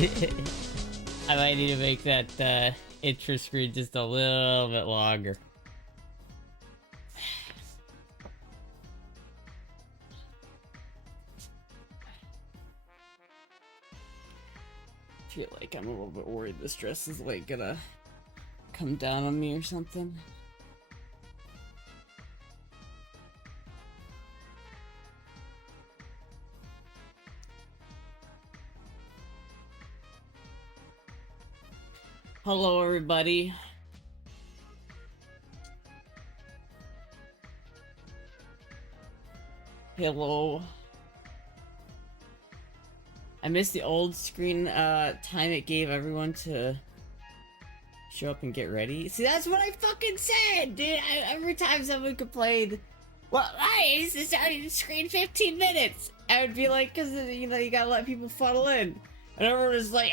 I might need to make that intro screen just a little bit longer. I feel like I'm a little bit worried this dress is like gonna come down on me or something. Hello, everybody. Hello. I missed the old screen time it gave everyone to show up and get ready. See, that's what I fucking said, dude. Every time someone complained, well, why is this already screen 15 minutes? I would be like, because, you know, you gotta let people funnel in. And everyone was like,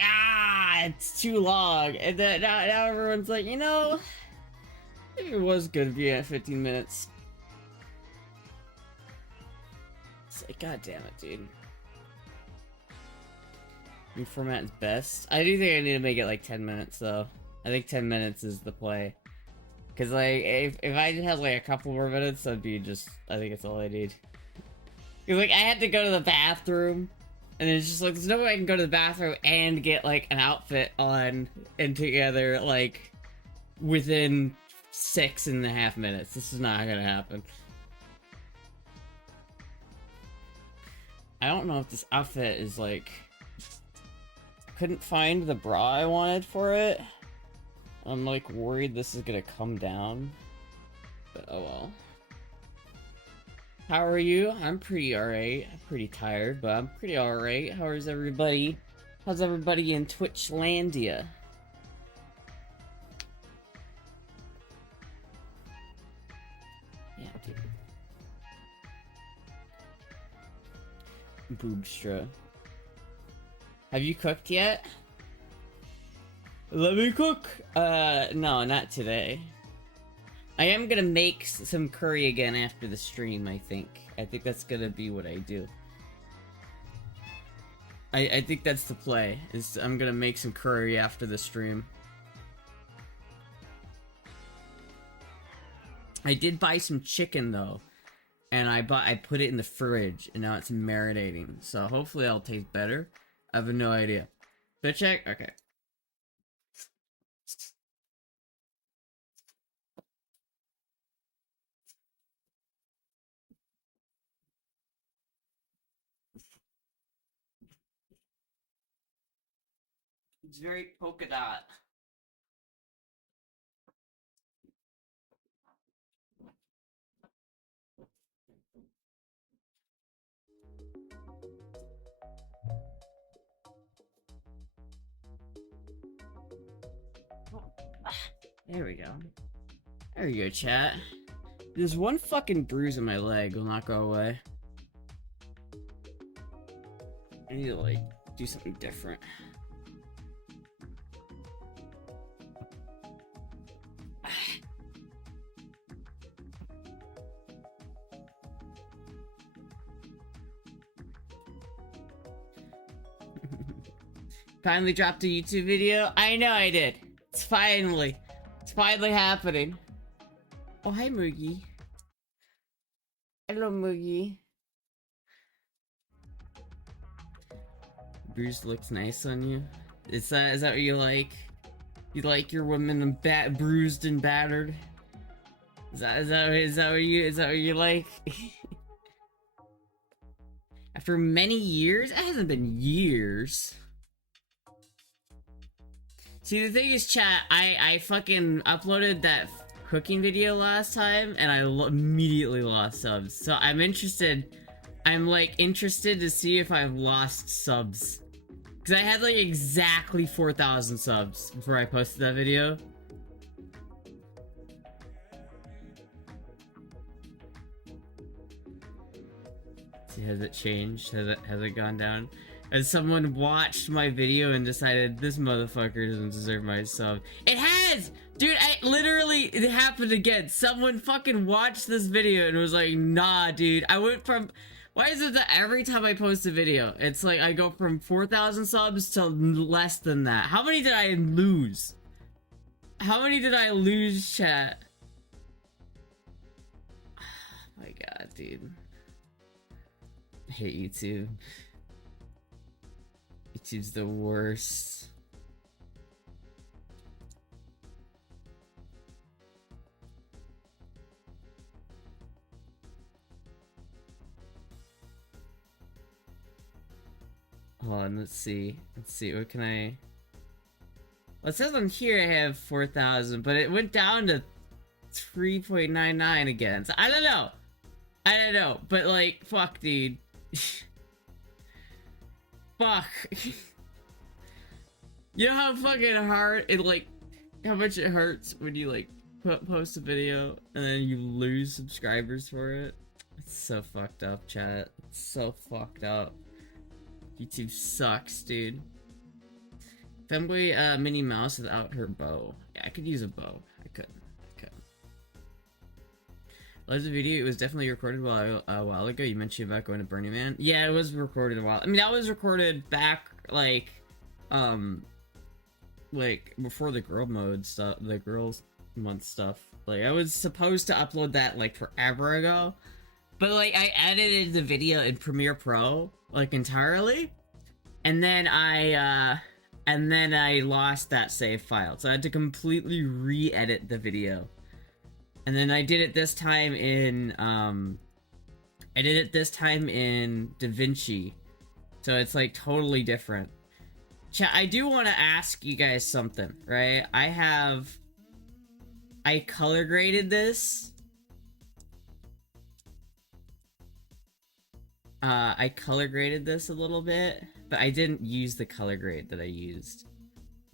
it's too long. And then now everyone's like, you know, maybe it was good to be at 15 minutes. It's like, god damn it, dude. New format is best. I do think I need to make it like 10 minutes though. I think 10 minutes is the play. Cause like, if I just had like a couple more minutes, that'd be just, I think it's all I need. Cause like, I had to go to the bathroom. And it's just like, there's no way I can go to the bathroom and get like an outfit on and together like within 6.5 minutes. This is not gonna happen. I don't know if this outfit is like... Couldn't find the bra I wanted for it. I'm like worried this is gonna come down. But oh well. How are you? I'm pretty alright. I'm pretty tired, but I'm pretty alright. How is everybody? How's everybody in Twitchlandia? Yeah, dude. Boobstra. Have you cooked yet? Let me cook! No, not today. I am gonna make some curry again after the stream, I think. I think that's gonna be what I do. I think that's the play, is I'm gonna make some curry after the stream. I did buy some chicken, though. And I put it in the fridge, and now it's marinating. So hopefully it'll taste better. I have no idea. Fit check? Okay. It's very polka dot. There we go. There you go, chat. There's one fucking bruise on my leg. Will not go away. I need to, like, do something different. Finally dropped a YouTube video? I know I did. It's finally happening. Oh, hi, Moogie. Hello, Moogie. Bruce looks nice on you. Is that what you like? You like your women bruised and battered? Is that what you like? After many years? It hasn't been years. See, the thing is, chat, I fucking uploaded that cooking video last time, and I immediately lost subs. So I'm interested to see if I've lost subs. Because I had, like, exactly 4,000 subs before I posted that video. See, has it changed? Has it gone down? Has someone watched my video and decided this motherfucker doesn't deserve my sub? It has! Dude, it happened again. Someone fucking watched this video and was like, nah, dude. I went from Why is it that every time I post a video, it's like I go from 4,000 subs to less than that? How many did I lose? How many did I lose, chat? Oh my god, dude. I hate YouTube. YouTube's the worst. Hold on, let's see. Let's see, what can I... Well, it says on here I have 4,000, but it went down to 3.99 again. So I don't know. I don't know, but like, fuck, dude. Fuck. You know how fucking hard it, like, how much it hurts when you, like, post a video and then you lose subscribers for it? It's so fucked up, chat. It's so fucked up. YouTube sucks, dude. Femboy Minnie Mouse without her bow. Yeah, I could use a bow. I couldn't. Loves the video. It was definitely recorded a while ago. You mentioned about going to Burning Man. Yeah, it was recorded a while. I mean, that was recorded back like before the girl mode stuff, the girls month stuff. Like, I was supposed to upload that like forever ago, but like I edited the video in Premiere Pro like entirely, and then I lost that save file, so I had to completely re-edit the video. And then I did it this time in, DaVinci. So it's like totally different. Chat, I do want to ask you guys something, right? I color graded this. I color graded this a little bit, but I didn't use the color grade that I used.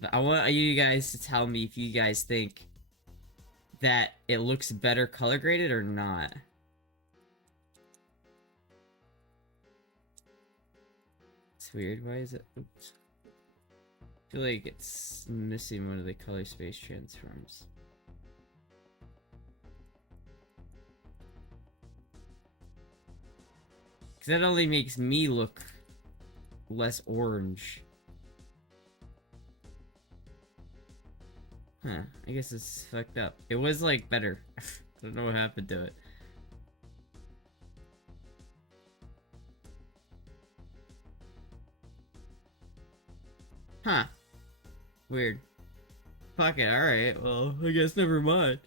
But I want you guys to tell me if you guys think that it looks better color graded or not. It's weird. Why is it? Oops. I feel like it's missing one of the color space transforms. Because that only makes me look less orange. Huh, I guess it's fucked up. It was like better. I don't know what happened to it. Huh. Weird. Fuck it, alright. Well, I guess never mind.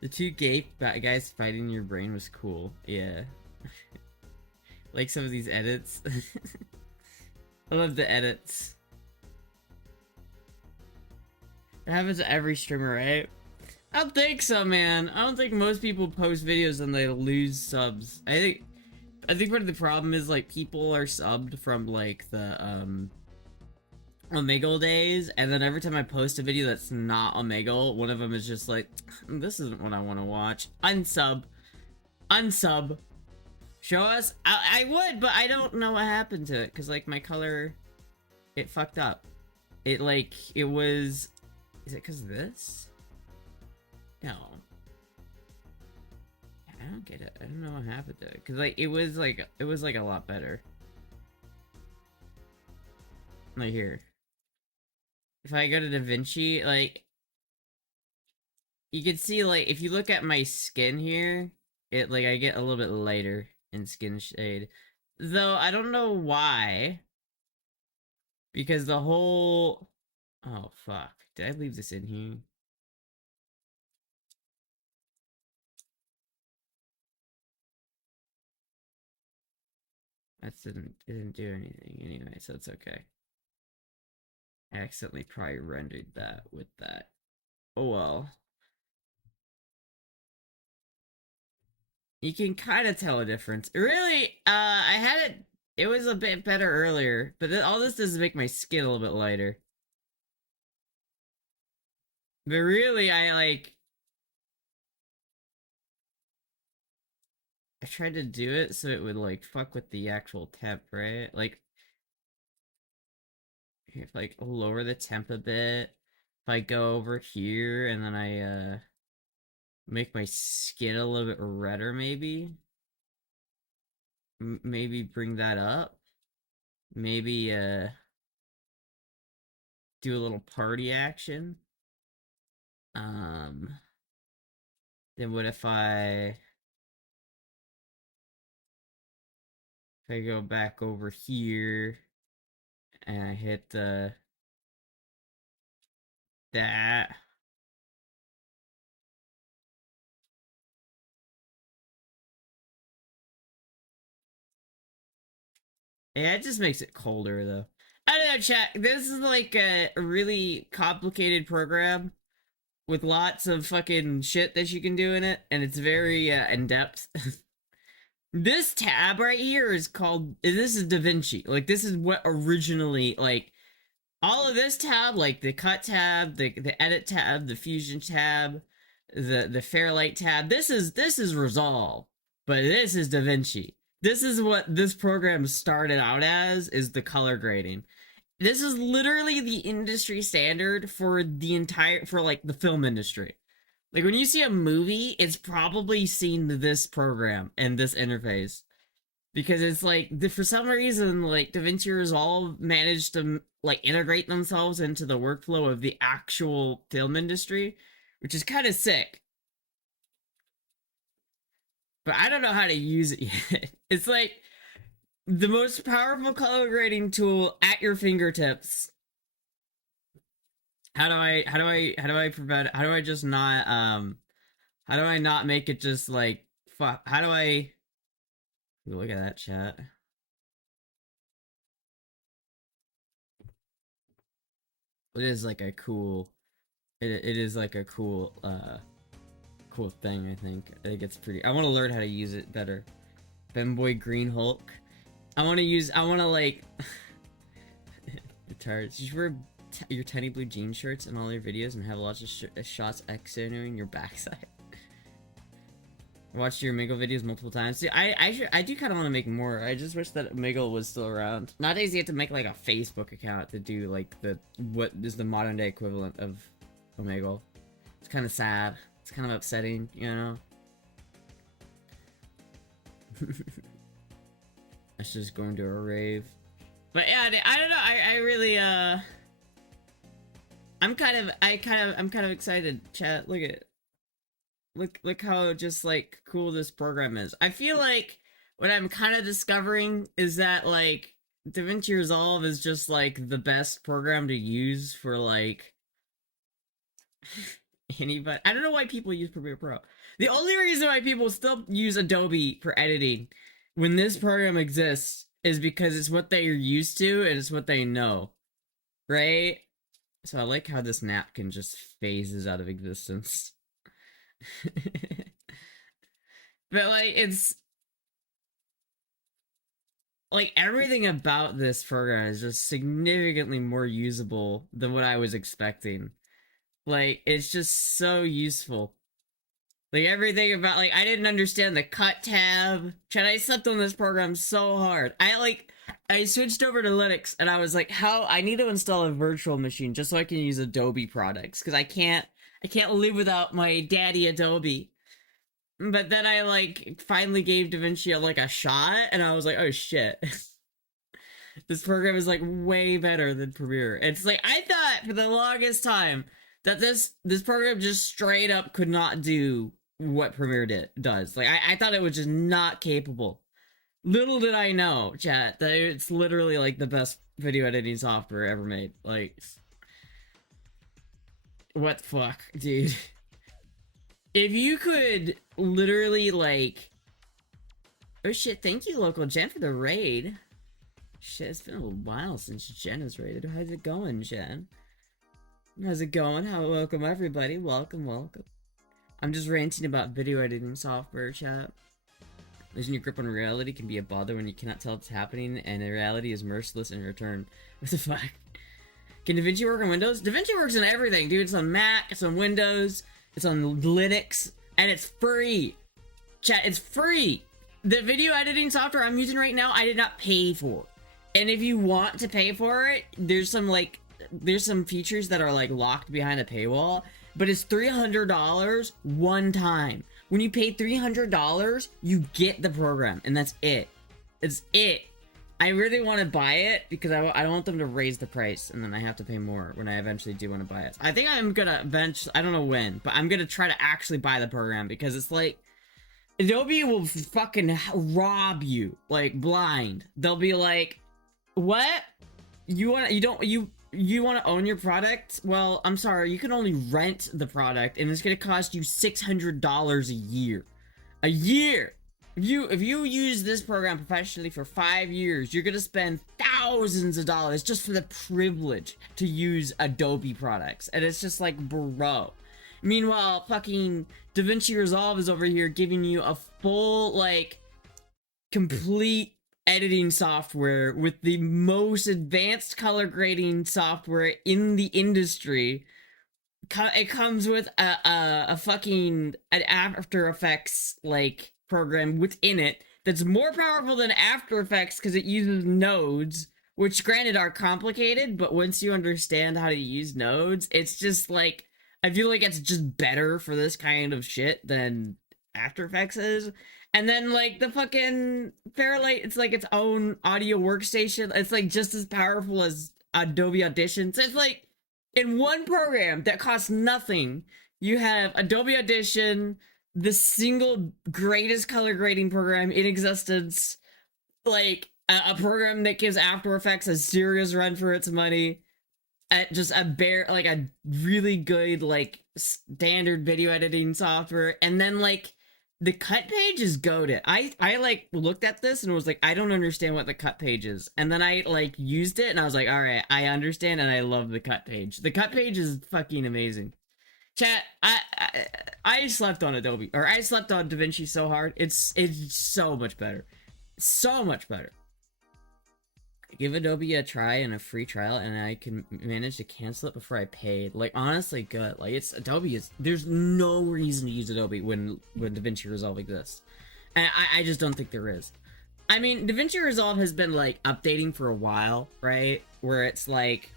The two gay guys fighting your brain was cool. Yeah. Like some of these edits. I love the edits. It happens to every streamer, right? I don't think so, man. I don't think most people post videos and they lose subs. I think part of the problem is like people are subbed from like the Omegle days, and then every time I post a video that's not Omegle, one of them is just like, this isn't what I want to watch. Unsub. Unsub. Show us. I would, but I don't know what happened to it because like my color, it fucked up. It like it was. Is it because of this? No. I don't get it. I don't know what happened to it. Because, like, it was, like, a lot better. Like, here. If I go to DaVinci, like, you can see, like, if you look at my skin here, it, like, I get a little bit lighter in skin shade. Though, I don't know why. Because the whole... Oh, fuck. Did I leave this in here? That didn't do anything anyway, so it's okay. I accidentally probably rendered that with that. Oh well. You can kind of tell a difference. Really, I had it... It was a bit better earlier, but all this does is make my skin a little bit lighter. But really, I tried to do it so it would, like, fuck with the actual temp, right? Like, if, like, lower the temp a bit. If I go over here and then I, make my skin a little bit redder, maybe? maybe bring that up. Maybe do a little party action. Um, then what if I go back over here and I hit that. Yeah, it just makes it colder though. I don't know, chat. This is like a really complicated program with lots of fucking shit that you can do in it, and it's very in depth. This tab right here is called. This is DaVinci. Like this is what originally like all of this tab, like the cut tab, the edit tab, the fusion tab, the Fairlight tab. This is Resolve, but this is DaVinci. This is what this program started out as, is the color grading. This is literally the industry standard for the entire, for like the film industry. Like when you see a movie, it's probably seen this program and this interface, because it's like for some reason like DaVinci Resolve managed to like integrate themselves into the workflow of the actual film industry, which is kind of sick. But I don't know how to use it yet. It's like the most powerful color grading tool at your fingertips. How do I prevent, how do I just not how do I not make it just like fuck, how do I look at that chat? It is like a cool it is like a cool cool thing. I think it's pretty. I want to learn how to use it better. Femboy Green Hulk. I want to like guitars. You should wear your tiny blue jean shirts in all your videos and have lots of shots extending your backside. Watched your Omegle videos multiple times. See, I do kind of want to make more. I just wish that Omegle was still around. Nowadays you have to make like a Facebook account to do like what is the modern day equivalent of Omegle. It's kind of sad. It's kind of upsetting, you know? That's just going to a rave. But yeah, I don't know. I really I'm kind of excited, chat. Look at look how just like cool this program is. I feel like what I'm kind of discovering is that like DaVinci Resolve is just like the best program to use for like anybody. I don't know why people use Premiere Pro. The only reason why people still use Adobe for editing when this program exists is because it's what they're used to and it's what they know, right? So I like how this napkin just phases out of existence. But like it's like everything about this program is just significantly more usable than what I was expecting. Like it's just so useful. Like everything about, like, I didn't understand the cut tab. Chad, I slept on this program so hard. I switched over to Linux and I was like, how, I need to install a virtual machine just so I can use Adobe products, because I can't live without my daddy Adobe. But then I like finally gave DaVinci like a shot and I was like, oh shit. This program is like way better than Premiere. It's like, I thought for the longest time that this program just straight up could not do what Premiere does. Like I thought it was just not capable. Little did I know, chat, that it's literally like the best video editing software ever made. Like, what the fuck, dude? If you could literally like, oh shit, thank you local Jen for the raid. Shit, it's been a while since Jen has raided. How's it going, Jen? How's it going? Welcome everybody. Welcome. I'm just ranting about video editing software, chat. Losing your grip on reality can be a bother when you cannot tell what's happening, and the reality is merciless in return. What the fuck? Can DaVinci work on Windows? DaVinci works on everything, dude. It's on Mac, it's on Windows, it's on Linux, and it's free. Chat, it's free. The video editing software I'm using right now, I did not pay for. And if you want to pay for it, there's some features that are like locked behind a paywall, but it's $300 one time. When you pay $300, you get the program, and that's it. It's it. I really want to buy it because I want them to raise the price, and then I have to pay more when I eventually do want to buy it. I think I'm gonna eventually, I don't know when, but I'm gonna try to actually buy the program because it's like, Adobe will fucking rob you, like, blind. They'll be like, what? You want to own your product? Well, I'm sorry, you can only rent the product, and it's gonna cost you $600 a year. A year! If you use this program professionally for 5 years, you're gonna spend thousands of dollars just for the privilege to use Adobe products. And it's just like, bro. Meanwhile, fucking DaVinci Resolve is over here giving you a full, like, complete editing software with the most advanced color grading software in the industry. It comes with a fucking an After Effects, like, program within it that's more powerful than After Effects because it uses nodes, which granted are complicated, but once you understand how to use nodes, it's just like, I feel like it's just better for this kind of shit than After Effects is. And then, like, the fucking Fairlight, it's like its own audio workstation. It's like just as powerful as Adobe Audition. So it's like, in one program that costs nothing, you have Adobe Audition, the single greatest color grading program in existence, like a program that gives After Effects a serious run for its money, at just a really good, like, standard video editing software, and then, like, the cut page is goated. I like looked at this and was like, I don't understand what the cut page is, and then I like used it and I was like, all right, I understand, and I love the cut page. The cut page is fucking amazing. Chat, I slept on Adobe, or I slept on DaVinci so hard. It's so much better. So much better. Give Adobe a try and a free trial, and I can manage to cancel it before I paid. Like, honestly, good. Like, it's Adobe is, there's no reason to use Adobe when DaVinci Resolve exists. And I just don't think there is. I mean, DaVinci Resolve has been, like, updating for a while, right? Where it's like,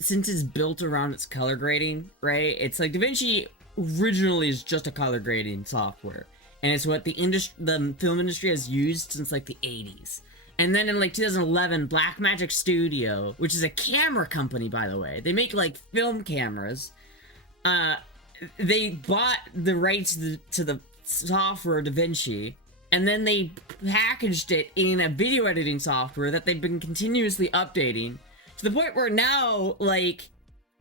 since it's built around its color grading, right? It's like DaVinci originally is just a color grading software, and it's what the film industry has used since like the 80s. And then in like 2011, Blackmagic Studio, which is a camera company, by the way, they make like film cameras. They bought the rights to the software DaVinci, and then they packaged it in a video editing software that they've been continuously updating. To the point where now, like,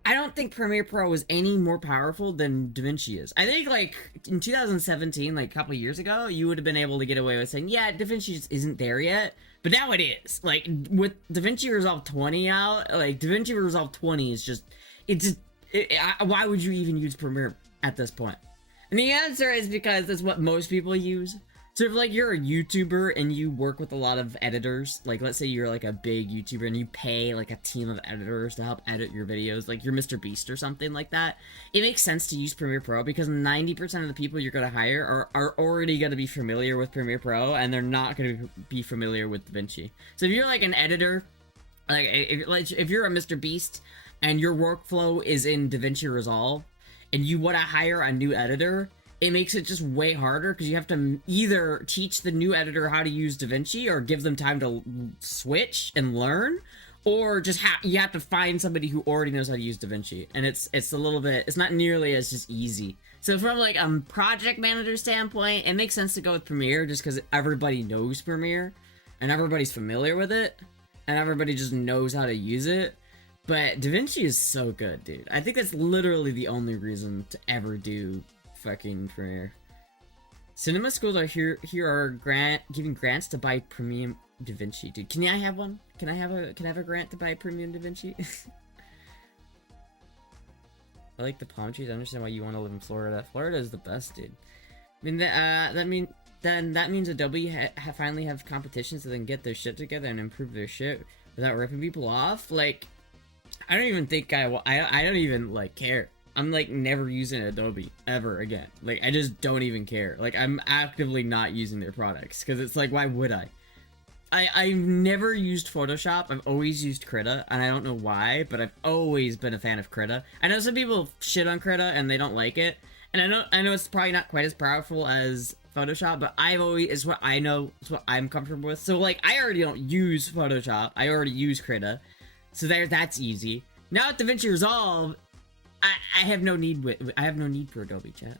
I don't think Premiere Pro is any more powerful than DaVinci is. I think, like, in 2017, like, a couple of years ago, you would have been able to get away with saying, yeah, DaVinci just isn't there yet. But now it is. Like, with DaVinci Resolve 20 out, like, DaVinci Resolve 20 is just, why would you even use Premiere at this point? And the answer is because that's what most people use. So if, like, you're a YouTuber and you work with a lot of editors, like, let's say you're, like, a big YouTuber and you pay, like, a team of editors to help edit your videos, like, you're Mr. Beast or something like that, it makes sense to use Premiere Pro because 90% of the people you're going to hire are already going to be familiar with Premiere Pro, and they're not going to be familiar with DaVinci. So if you're, like, an editor, like, if you're a Mr. Beast and your workflow is in DaVinci Resolve, and you want to hire a new editor, it makes it just way harder because you have to either teach the new editor how to use DaVinci or give them time to switch and learn, or just you have to find somebody who already knows how to use DaVinci, and it's a little bit, it's not nearly as just easy. So from like a project manager standpoint, it makes sense to go with Premiere just because everybody knows Premiere and everybody's familiar with it and everybody just knows how to use it. But DaVinci is so good, dude. I think that's literally the only reason to ever do fucking Premiere. Cinema schools are here are giving grants to buy premium DaVinci, dude. Can I have one? Can I have a grant to buy premium DaVinci? I like the palm trees. I understand why you want to live in Florida. Florida is the best, dude. I mean, that means Adobe finally have competitions to then get their shit together and improve their shit without ripping people off. Like, I don't even think I don't even like care. I'm like never using Adobe ever again. Like, I just don't even care. Like, I'm actively not using their products because it's like, why would I? I've never used Photoshop. I've always used Krita, and I don't know why, but I've always been a fan of Krita. I know some people shit on Krita and they don't like it, And I know it's probably not quite as powerful as Photoshop, but I've always, it's what I know, it's what I'm comfortable with. So like, I already don't use Photoshop. I already use Krita. So that's easy. Now with DaVinci Resolve, I have no need for Adobe, chat.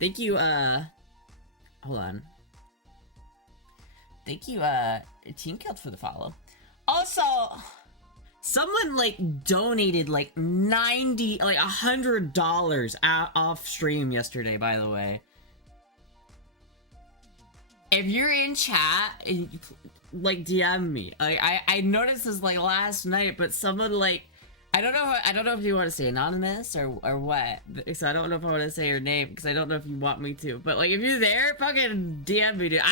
Thank you, hold on. Thank you, Team Killed for the follow. Also, someone, like, donated, like, $100 off stream yesterday, by the way. If you're in chat, like, DM me. Like, I noticed this, like, last night, but someone, like, I don't know if you want to say anonymous or what. So I don't know if I want to say your name, because I don't know if you want me to. But, like, if you're there, fucking DM me, dude.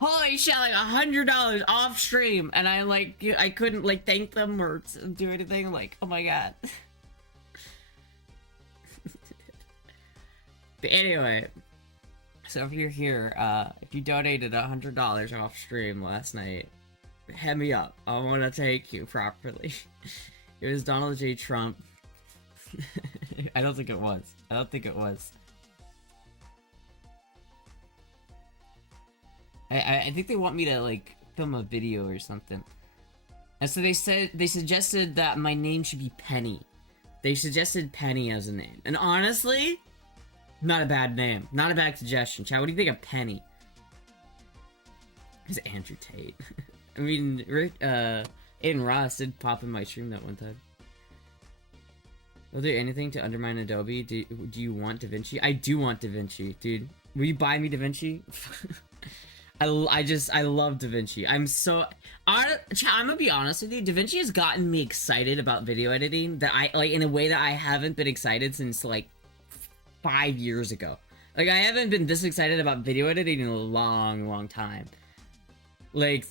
Holy shit, like, $100 off stream, and I couldn't, like, thank them or do anything. Like, oh my god. But anyway, so if you're here, if you donated $100 off stream last night, hit me up. I want to thank you properly. It was Donald J. Trump. I don't think it was. I don't think it was. I think they want me to, like, film a video or something. And so they suggested that my name should be Penny. They suggested Penny as a name. And honestly, not a bad name. Not a bad suggestion. Chat, what do you think of Penny? It's Andrew Tate. I mean, Rick, Aiden Ross did pop in my stream that one time. Will do anything to undermine Adobe? Do you want DaVinci? I do want DaVinci, dude. Will you buy me DaVinci? I love DaVinci. I'm gonna be honest with you. DaVinci has gotten me excited about video editing that I, like, in a way that I haven't been excited since, like, 5 years ago. Like, I haven't been this excited about video editing in a long time. Like,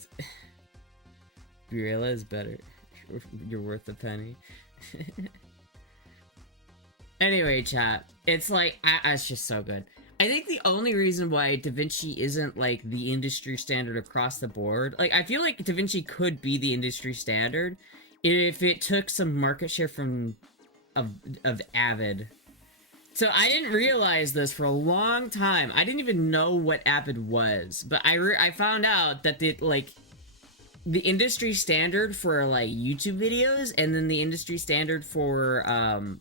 Briella is better. You're worth a penny. Anyway, chat. It's like, it's just so good. I think the only reason why DaVinci isn't, like, the industry standard across the board, like, I feel like DaVinci could be the industry standard if it took some market share of Avid. So I didn't realize this for a long time. I didn't even know what Avid was, but I found out that the industry standard for, like, YouTube videos and then the industry standard for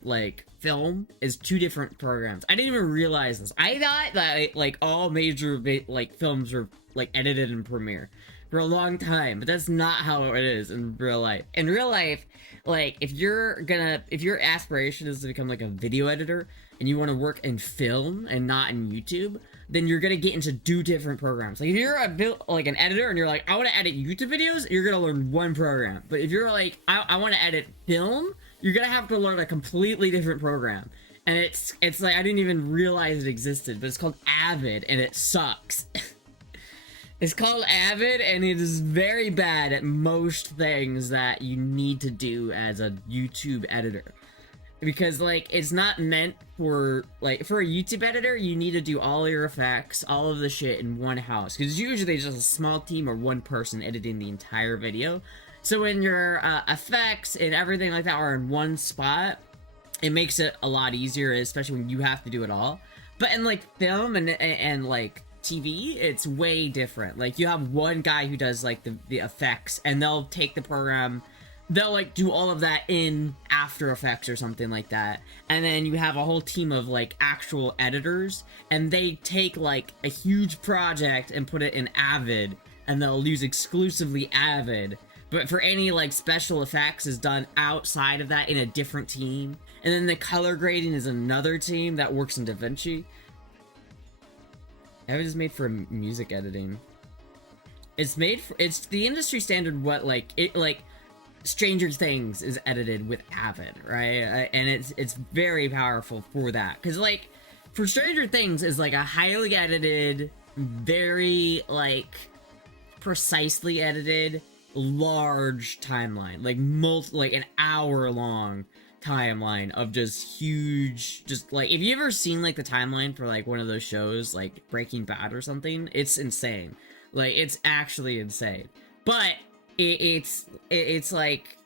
like film is two different programs. I didn't even realize this. I thought that, like, all major like films were, like, edited in Premiere for a long time, but that's not how it is in real life. In real life, like, if your aspiration is to become, like, a video editor and you want to work in film and not in YouTube, then you're gonna get into two different programs. Like, if you're an editor and you're like, I want to edit YouTube videos, you're gonna learn one program. But if you're like, I want to edit film, you're gonna have to learn a completely different program. And it's like, I didn't even realize it existed, but it's called Avid, and it sucks. It's called Avid, and it is very bad at most things that you need to do as a YouTube editor. Because, like, it's not meant for, like, for a YouTube editor, you need to do all your effects, all of the shit in one house. Because usually just a small team or one person editing the entire video. So when your effects and everything like that are in one spot, it makes it a lot easier, especially when you have to do it all. But in, like, film and like, TV, it's way different. Like, you have one guy who does, like, the effects, and they'll take the program... They'll, like, do all of that in After Effects or something like that. And then you have a whole team of, like, actual editors. And they take, like, a huge project and put it in Avid. And they'll use exclusively Avid. But for any, like, special effects is done outside of that in a different team. And then the color grading is another team that works in DaVinci. Avid is made for music editing. It's the industry standard Stranger Things is edited with Avid, right? And it's very powerful for that. Because, like, for Stranger Things is, like, a highly edited, very, like, precisely edited, large timeline. Like, an hour-long timeline of just huge, just, like, if you ever seen, like, the timeline for, like, one of those shows, like, Breaking Bad or something, it's insane. Like, it's actually insane. But... It's like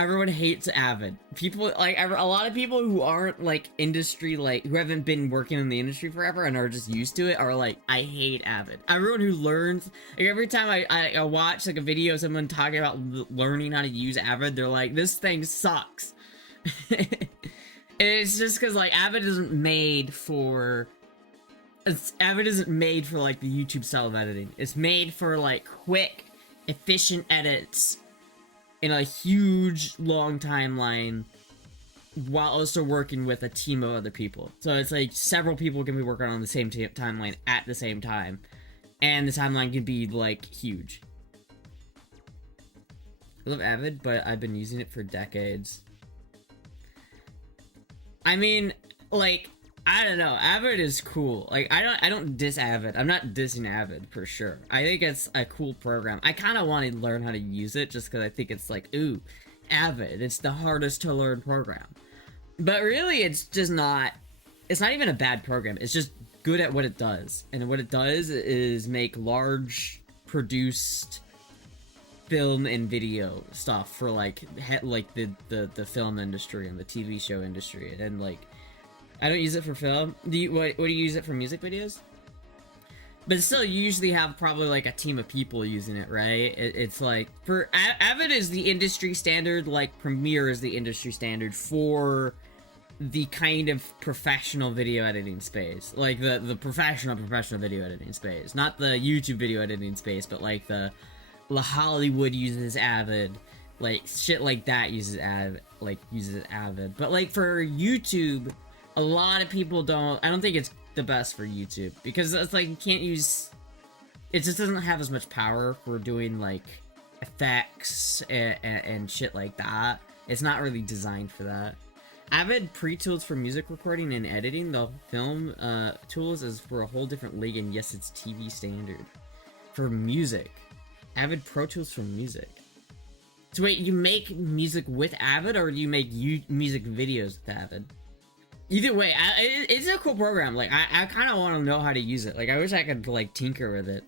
everyone hates Avid. People like a lot of people who aren't like industry, like who haven't been working in the industry forever and are just used to it, are like, I hate Avid. Everyone who learns, like every time I watch like a video of someone talking about learning how to use Avid, they're like, this thing sucks. It's just because like Avid isn't made for like the YouTube style of editing. It's made for like quick, efficient edits in a huge, long timeline, while also working with a team of other people. So it's like several people can be working on the same timeline at the same time, and the timeline can be like huge. I love Avid, but I've been using it for decades. I mean, like, I don't know. Avid is cool. Like, I don't diss Avid. I'm not dissing Avid for sure. I think it's a cool program. I kind of want to learn how to use it just because I think it's like, ooh, Avid. It's the hardest to learn program. But really, it's just not. It's not even a bad program. It's just good at what it does. And what it does is make large produced film and video stuff for like the film industry and the TV show industry. And like, I don't use it for film. What do you use it for? Music videos? But still, you usually have probably like a team of people using it, right? It's like, for Avid is the industry standard, like Premiere is the industry standard for the kind of professional video editing space. Like the professional video editing space. Not the YouTube video editing space, but like the Hollywood uses Avid. Like shit like that uses Avid. But like for YouTube, a lot of people don't. I don't think it's the best for YouTube because it's like you can't use. It just doesn't have as much power for doing like effects and shit like that. It's not really designed for that. Avid pre-tools for music recording and editing. The film tools is for a whole different league, and yes, it's TV standard for music. Avid Pro Tools for music. So wait, you make music with Avid, or do you make music videos with Avid? Either way, it's a cool program. Like, I kind of want to know how to use it. Like, I wish I could, like, tinker with it.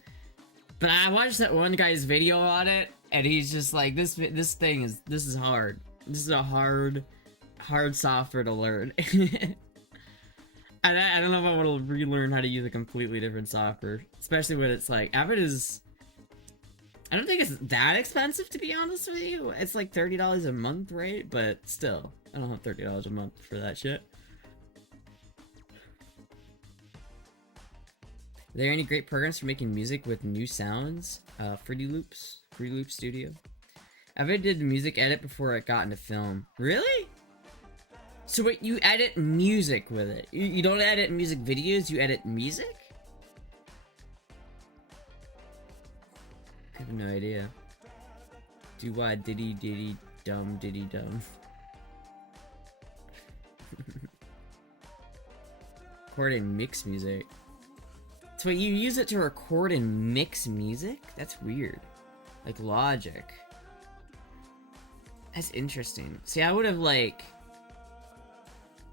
But I watched that one guy's video on it, and he's just like, this is hard. This is a hard software to learn. I don't know if I want to relearn how to use a completely different software. Especially when it's like, Avid is... I don't think it's that expensive, to be honest with you. It's like $30 a month, right? But still, I don't have $30 a month for that shit. Are there any great programs for making music with new sounds? Fruity Loop Studio. Avid did the music edit before it got into film. Really? So wait, you edit music with it? You don't edit music videos, you edit music? I have no idea. Do why diddy dum. Record and mix music. So wait, you use it to record and mix music? That's weird. Like Logic. That's interesting. See, I would have like...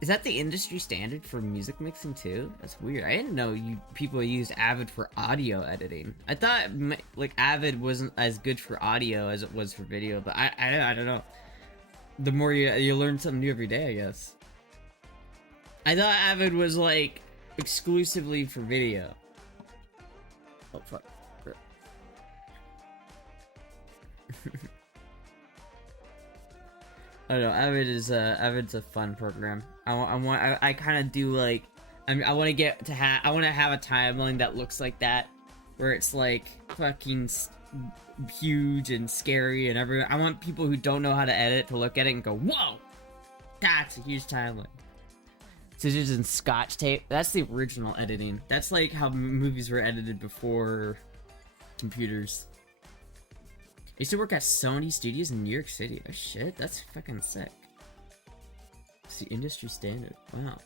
Is that the industry standard for music mixing too? That's weird. I didn't know people used Avid for audio editing. I thought like Avid wasn't as good for audio as it was for video, but I don't know. The more you learn something new every day, I guess. I thought Avid was like exclusively for video. Oh fuck. I don't know. Avid's a fun program. I kind of do like. I want to I want to have a timeline that looks like that, where it's like fucking huge and scary and everything. I want people who don't know how to edit to look at it and go, "Whoa, that's a huge timeline." Scissors and Scotch tape. That's the original editing. That's like how movies were edited before computers. I used to work at Sony Studios in New York City. Oh shit, that's fucking sick. It's the industry standard. Wow.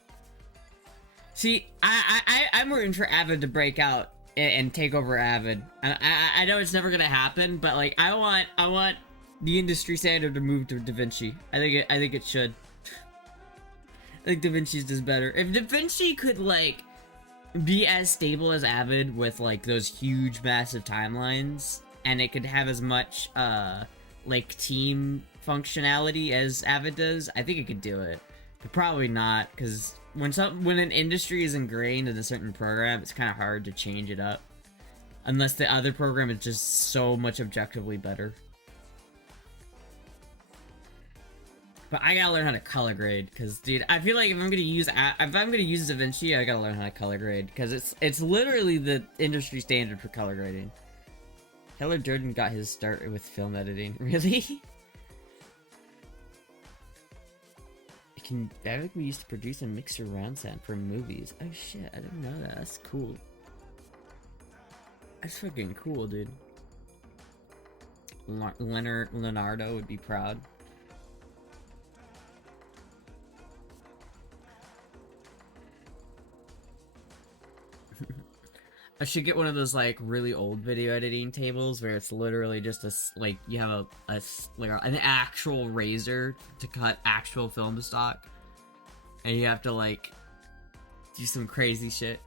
See, I'm rooting for Avid to break out and take over Avid. I know it's never gonna happen, but like I want the industry standard to move to DaVinci. I think it should. I think DaVinci's just better. If DaVinci could like be as stable as Avid with like those huge massive timelines, and it could have as much like team functionality as Avid does, I think it could do it. But probably not, because when an industry is ingrained in a certain program, it's kind of hard to change it up. Unless the other program is just so much objectively better. But I gotta learn how to color grade, because, dude, I feel like if I'm gonna use DaVinci, I gotta learn how to color grade, because it's literally the industry standard for color grading. Taylor Durden got his start with film editing. Really? I think we used to produce and mix surround sound for movies. Oh shit, I didn't know that. That's cool. That's fucking cool, dude. Leonardo would be proud. I should get one of those, like, really old video editing tables where it's literally just like, you have an actual razor to cut actual film stock. And you have to, like, do some crazy shit.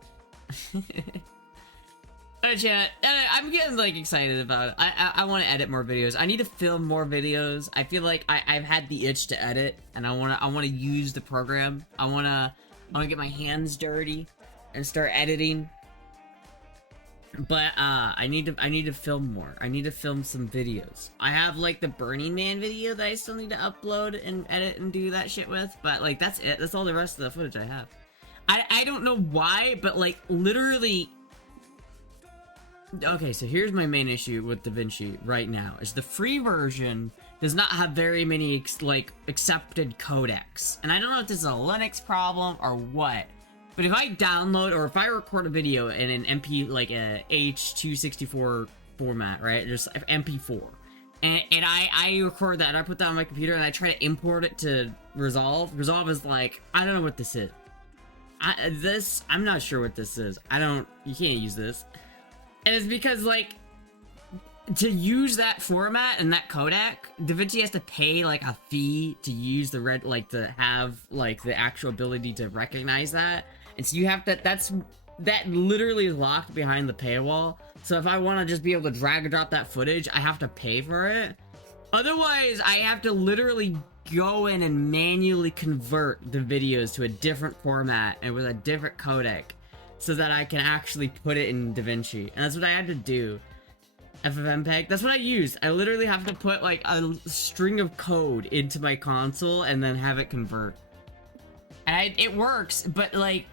Alright, chat. I'm getting, like, excited about it. I want to edit more videos. I need to film more videos. I feel like I've had the itch to edit, and I want to use the program. I want to get my hands dirty and start editing. But I need to film more. I need to film some videos. I have, like, the Burning Man video that I still need to upload and edit and do that shit with, but, like, that's it. That's all the rest of the footage I have. I don't know why, but, like, literally... Okay, so here's my main issue with DaVinci right now, is the free version does not have very many, accepted codecs. And I don't know if this is a Linux problem or what. But if I download, or if I record a video in an MP, like a H.264 format, right? Just MP4. And I record that, and I put that on my computer, and I try to import it to Resolve. Resolve is like, I don't know what this is. I'm not sure what this is. You can't use this. And it's because, like, to use that format and that codec, DaVinci has to pay, like, a fee to use the to have, like, the actual ability to recognize that. And so you have to, that literally is locked behind the paywall. So if I want to just be able to drag and drop that footage, I have to pay for it. Otherwise, I have to literally go in and manually convert the videos to a different format and with a different codec so that I can actually put it in DaVinci. And that's what I had to do. FFmpeg, that's what I used. I literally have to put, like, a string of code into my console and then have it convert. And it works, but, like,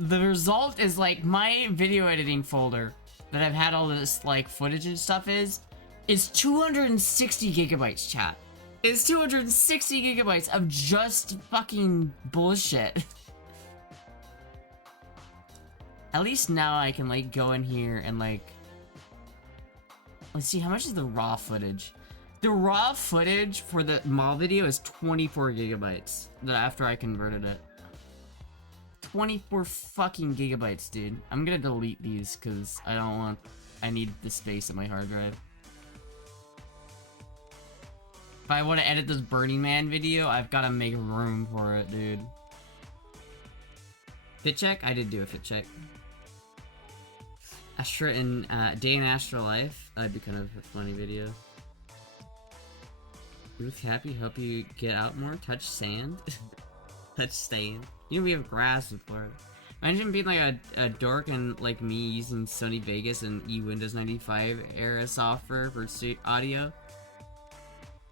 the result is, like, my video editing folder that I've had all this, like, footage and stuff is 260 gigabytes, chat. It's 260 gigabytes of just fucking bullshit. At least now I can, like, go in here and, like... Let's see, how much is the raw footage? The raw footage for the mall video is 24 gigabytes after I converted it. 24 fucking gigabytes, dude. I'm gonna delete these because I need the space on my hard drive. If I want to edit this Burning Man video, I've got to make room for it, dude. Fit check? I did do a fit check. Astra in Day in Astra Life. That'd be kind of a funny video. Ruth Happy help you get out more? Touch sand? Touch sand. You know we have grass in Florida. Imagine being like a dork and like me using Sony Vegas and Windows 95 era software for audio.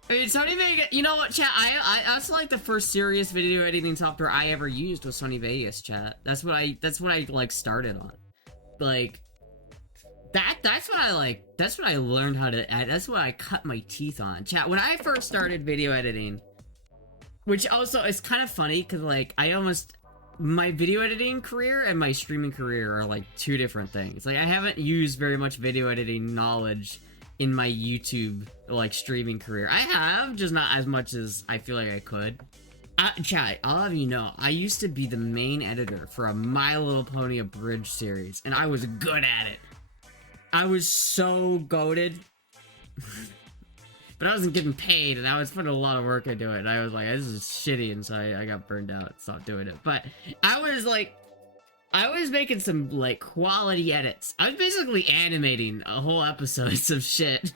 I mean, Sony Vegas, you know what, chat? I that's like the first serious video editing software I ever used was Sony Vegas, chat. That's what I like started on. Like that's what I learned how to edit. That's what I cut my teeth on, chat. When I first started video editing, which also is kind of funny because like my video editing career and my streaming career are like two different things. Like I haven't used very much video editing knowledge in my YouTube like streaming career. I have, just not as much as I feel like I could. Chat, I'll have you know, I used to be the main editor for a My Little Pony abridged series, and I was good at it. I was so goated. But I wasn't getting paid, and I was putting a lot of work into it, and I was like, this is shitty, and so I got burned out, stopped doing it. But I was making some, like, quality edits. I was basically animating a whole episodes of shit.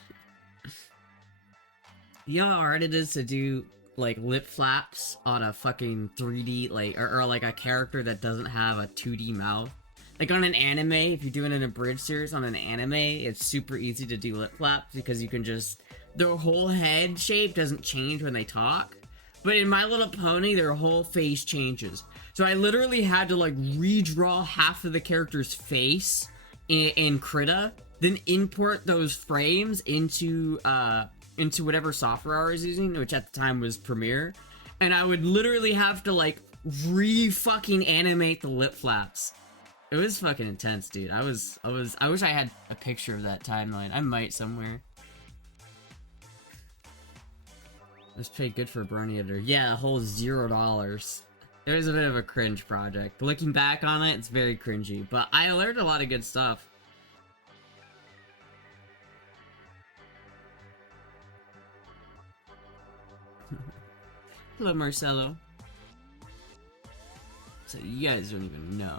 You know how hard it is to do, like, lip flaps on a fucking 3D, like, or like a character that doesn't have a 2D mouth? Like, on an anime, if you're doing an abridged series on an anime, it's super easy to do lip flaps because you can just... Their whole head shape doesn't change when they talk. But in My Little Pony, their whole face changes. So I literally had to, like, redraw half of the character's face in Krita, then import those frames into whatever software I was using, which at the time was Premiere, and I would literally have to, like, re-fucking animate the lip flaps. It was fucking intense, dude. I wish I had a picture of that timeline. I might somewhere. This paid good for a Brony editor. Yeah, a whole $0. It was a bit of a cringe project. Looking back on it, it's very cringy, but I learned a lot of good stuff. Hello, Marcelo. So you guys don't even know.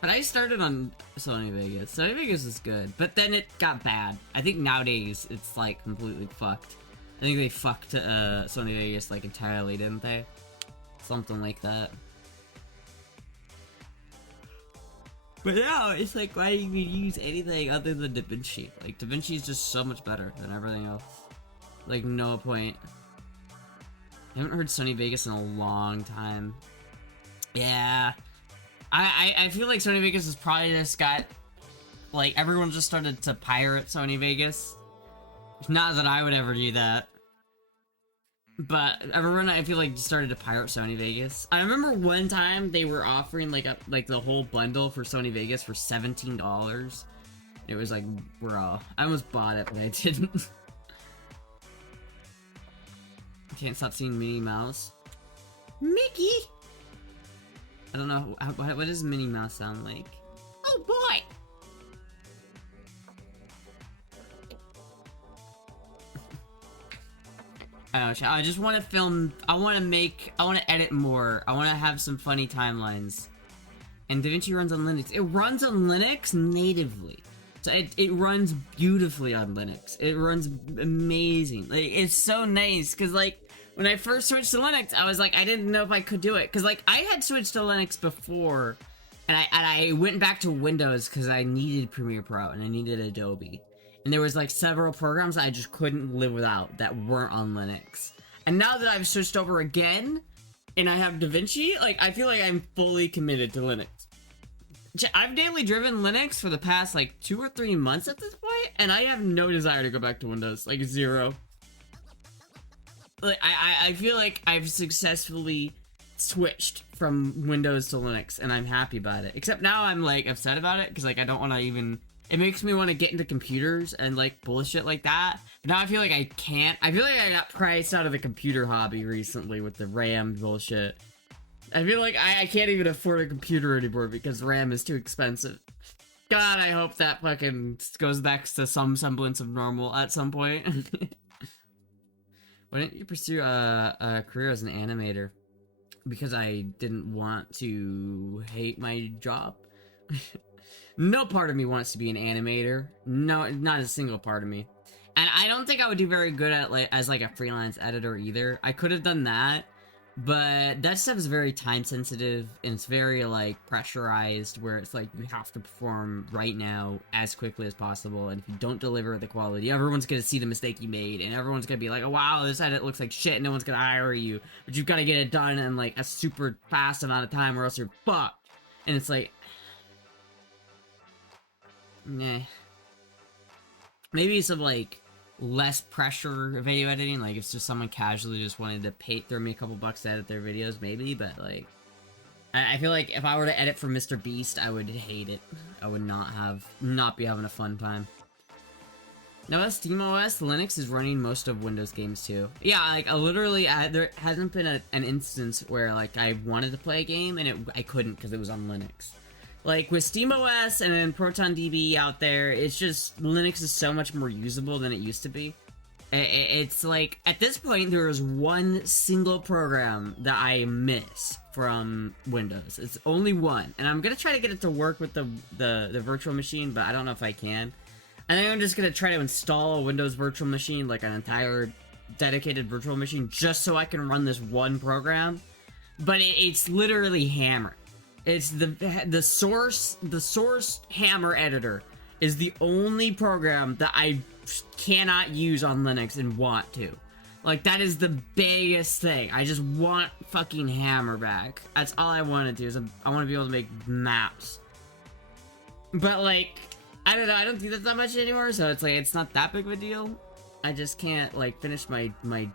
But I started on Sony Vegas. Sony Vegas is good, but then it got bad. I think nowadays it's like completely fucked. I think they fucked Sony Vegas like entirely, didn't they? Something like that. But yeah, it's like, why do you even use anything other than DaVinci? Like, DaVinci is just so much better than everything else. Like, no point. I haven't heard Sony Vegas in a long time. Yeah. I feel like Sony Vegas has probably just got... Like, everyone just started to pirate Sony Vegas. Not that I would ever do that. But everyone, I feel like, just started to pirate Sony Vegas. I remember one time they were offering, like, the whole bundle for Sony Vegas for $17. It was like, bro. I almost bought it, but I didn't. Can't stop seeing Minnie Mouse. Mickey! I don't know, what does Minnie Mouse sound like? Oh boy! I just want to film, I want to edit more. I want to have some funny timelines. And DaVinci runs on Linux. It runs on Linux natively. So it runs beautifully on Linux. It runs amazing. Like, it's so nice, because, like, when I first switched to Linux, I was like, I didn't know if I could do it. Because, like, I had switched to Linux before, and I went back to Windows because I needed Premiere Pro, and I needed Adobe. And there was, like, several programs I just couldn't live without that weren't on Linux. And now that I've switched over again, and I have DaVinci, like, I feel like I'm fully committed to Linux. I've daily driven Linux for the past, like, 2 or 3 months at this point, and I have no desire to go back to Windows. Like, zero. Like, I feel like I've successfully switched from Windows to Linux, and I'm happy about it. Except now I'm, like, upset about it, because, like, I don't want to even... It makes me want to get into computers and, like, bullshit like that. But now I feel like I can't. I feel like I got priced out of the computer hobby recently with the RAM bullshit. I feel like I can't even afford a computer anymore because RAM is too expensive. God, I hope that fucking goes back to some semblance of normal at some point. Why didn't you pursue a career as an animator? Because I didn't want to hate my job. No part of me wants to be an animator. No, not a single part of me. And I don't think I would do very good at, like, as, like, a freelance editor either. I could have done that, but that stuff is very time sensitive, and it's very, like, pressurized, where it's like, you have to perform right now as quickly as possible, and if you don't deliver the quality, everyone's gonna see the mistake you made, and everyone's gonna be like, oh, wow, this edit looks like shit, and no one's gonna hire you, but you've gotta get it done in, like, a super fast amount of time, or else you're fucked. And it's like... Nah. Maybe some, like, less pressure video editing, like, if it's just someone casually just wanted to throw me a couple bucks to edit their videos, maybe, but, like, I feel like if I were to edit for Mr. Beast, I would hate it. I would not be having a fun time. No, SteamOS, Linux is running most of Windows games, too. Yeah, like, literally, there hasn't been an instance where, like, I wanted to play a game, and I couldn't, because it was on Linux. Like, with SteamOS and then ProtonDB out there, it's just, Linux is so much more usable than it used to be. It's like, at this point, there is one single program that I miss from Windows. It's only one. And I'm gonna try to get it to work with the virtual machine, but I don't know if I can. I think I'm just gonna try to install a Windows virtual machine, like an entire dedicated virtual machine, just so I can run this one program. But it's literally Hammer. It's the source Hammer editor is the only program that I cannot use on Linux and want to. Like, that is the biggest thing. I just want fucking Hammer back. That's all I want to do, is I want to be able to make maps. But, like, I don't know, I don't do that much anymore, so it's like, it's not that big of a deal. I just can't, like, finish my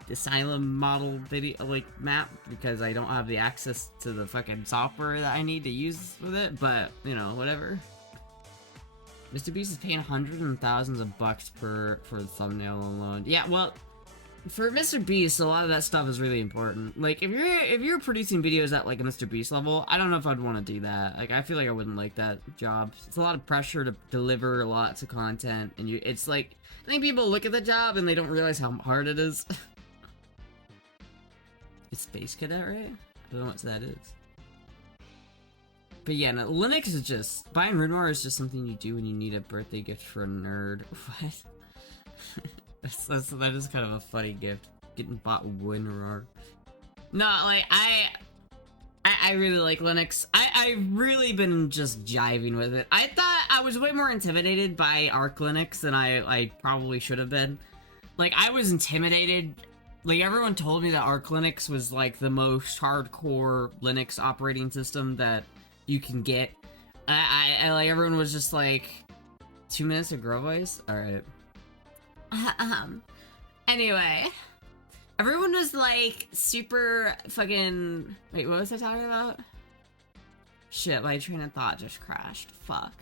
Asylum model video, like, map, because I don't have the access to the fucking software that I need to use with it, but, you know, whatever. Mr. Beast is paying hundreds and thousands of bucks for the thumbnail alone. Yeah, well, for Mr. Beast, a lot of that stuff is really important. Like, if you're producing videos at, like, a Mr. Beast level, I don't know if I'd want to do that. Like, I feel like I wouldn't like that job. It's a lot of pressure to deliver lots of content, and it's like, I think people look at the job and they don't realize how hard it is. It's Space Cadet, right? I don't know what that is. But yeah, no, Linux is just, buying Rinmar is just something you do when you need a birthday gift for a nerd. What? That is kind of a funny gift. Getting bought Winrar. No, like, I really like Linux. I've really been just jiving with it. I thought I was way more intimidated by Arch Linux than I probably should have been. Like, I was intimidated. Like, everyone told me that Arch Linux was, like, the most hardcore Linux operating system that you can get. I like, everyone was just like, 2 minutes of Grow Voice? Alright. Anyway, everyone was like super fucking, wait, what was I talking about? Shit, my train of thought just crashed. Fuck.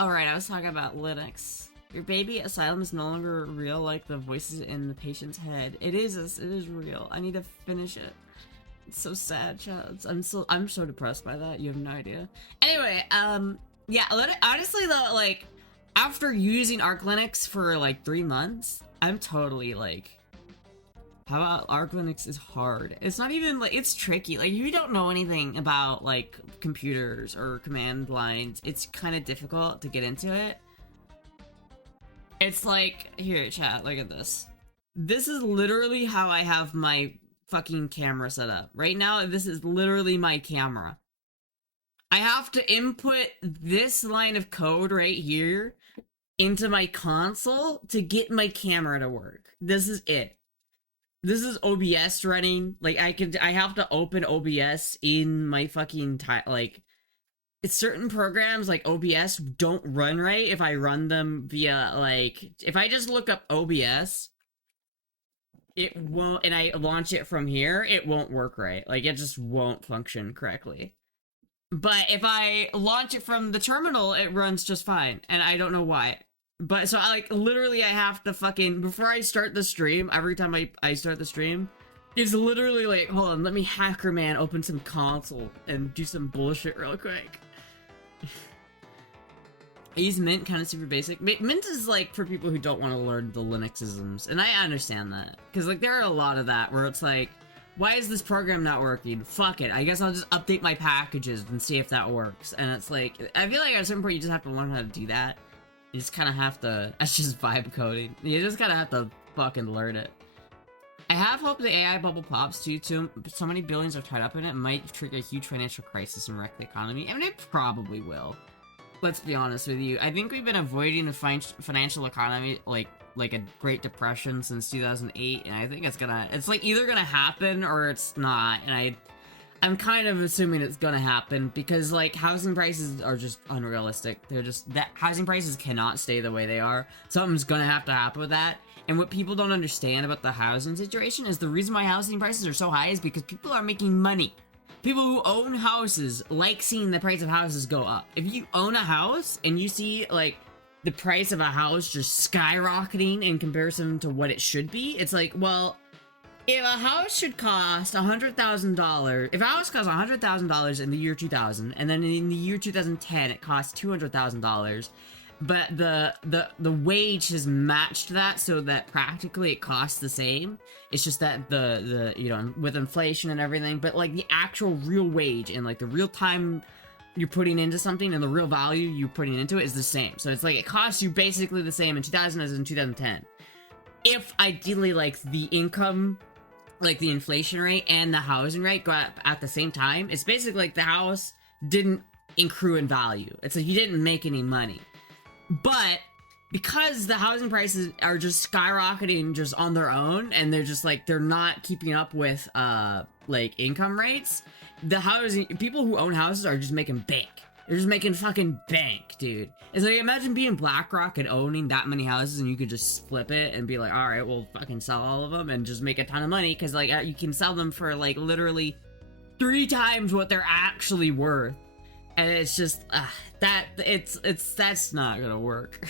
Alright, I was talking about Linux. Your baby asylum is no longer real like the voices in the patient's head. It is real. I need to finish it. It's so sad, child. I'm so depressed by that. You have no idea. Anyway, yeah, honestly though, like, after using Arch Linux for like 3 months, I'm totally like, how about Arch Linux is hard? It's not even like, it's tricky. Like, you don't know anything about like computers or command lines. It's kind of difficult to get into it. It's like, here, chat, look at this. This is literally how I have my fucking camera set up. Right now, this is literally my camera. I have to input this line of code right here into my console to get my camera to work. This is it. This is OBS running. Like, I have to open OBS in my fucking like, it's certain programs like OBS don't run right if I run them via, like, if I just look up OBS, it won't, and I launch it from here, it won't work right. Like, it just won't function correctly. But if I launch it from the terminal, it runs just fine, and I don't know why. But, so, literally I have to fucking, before I start the stream, every time I start the stream, it's literally like, hold on, let me hacker man open some console and do some bullshit real quick. I use Mint, kind of super basic. Mint is, like, for people who don't want to learn the Linuxisms, and I understand that. Because, like, there are a lot of that, where it's like, why is this program not working? Fuck it, I guess I'll just update my packages and see if that works. And it's like, I feel like at a certain point you just have to learn how to do that. You just kind of have to, that's just vibe coding. You just kind of have to fucking learn it. I have hope the AI bubble pops too. So many billions are tied up in it might trigger a huge financial crisis and wreck the economy. I mean, it probably will. Let's be honest with you. I think we've been avoiding the financial economy like a Great Depression since 2008, and I think it's like either gonna happen or it's not. And I'm kind of assuming it's gonna happen because, like, housing prices are just unrealistic. They're just, that housing prices cannot stay the way they are. Something's gonna have to happen with that. And what people don't understand about the housing situation is the reason why housing prices are so high is because people are making money. People who own houses like seeing the price of houses go up. If you own a house and you see, like, the price of a house just skyrocketing in comparison to what it should be, it's like, well, if a house should cost $100,000, if a house costs $100,000 in the year 2000, and then in the year 2010 it costs $200,000, but the wage has matched that so that practically it costs the same. It's just that the you know, with inflation and everything, but like the actual real wage and like the real time you're putting into something and the real value you're putting into it is the same. So it's like it costs you basically the same in 2000 as in 2010. If ideally like the income, like the inflation rate and the housing rate go up at the same time, it's basically like the house didn't accrue in value. It's like you didn't make any money. But because the housing prices are just skyrocketing just on their own, and they're just like, they're not keeping up with like income rates, the housing people who own houses are just making bank. They're just making fucking bank, dude. It's like, imagine being BlackRock and owning that many houses, and you could just flip it and be like, all right, we'll fucking sell all of them and just make a ton of money, because like you can sell them for like literally 3 times what they're actually worth. And it's just that's not gonna work.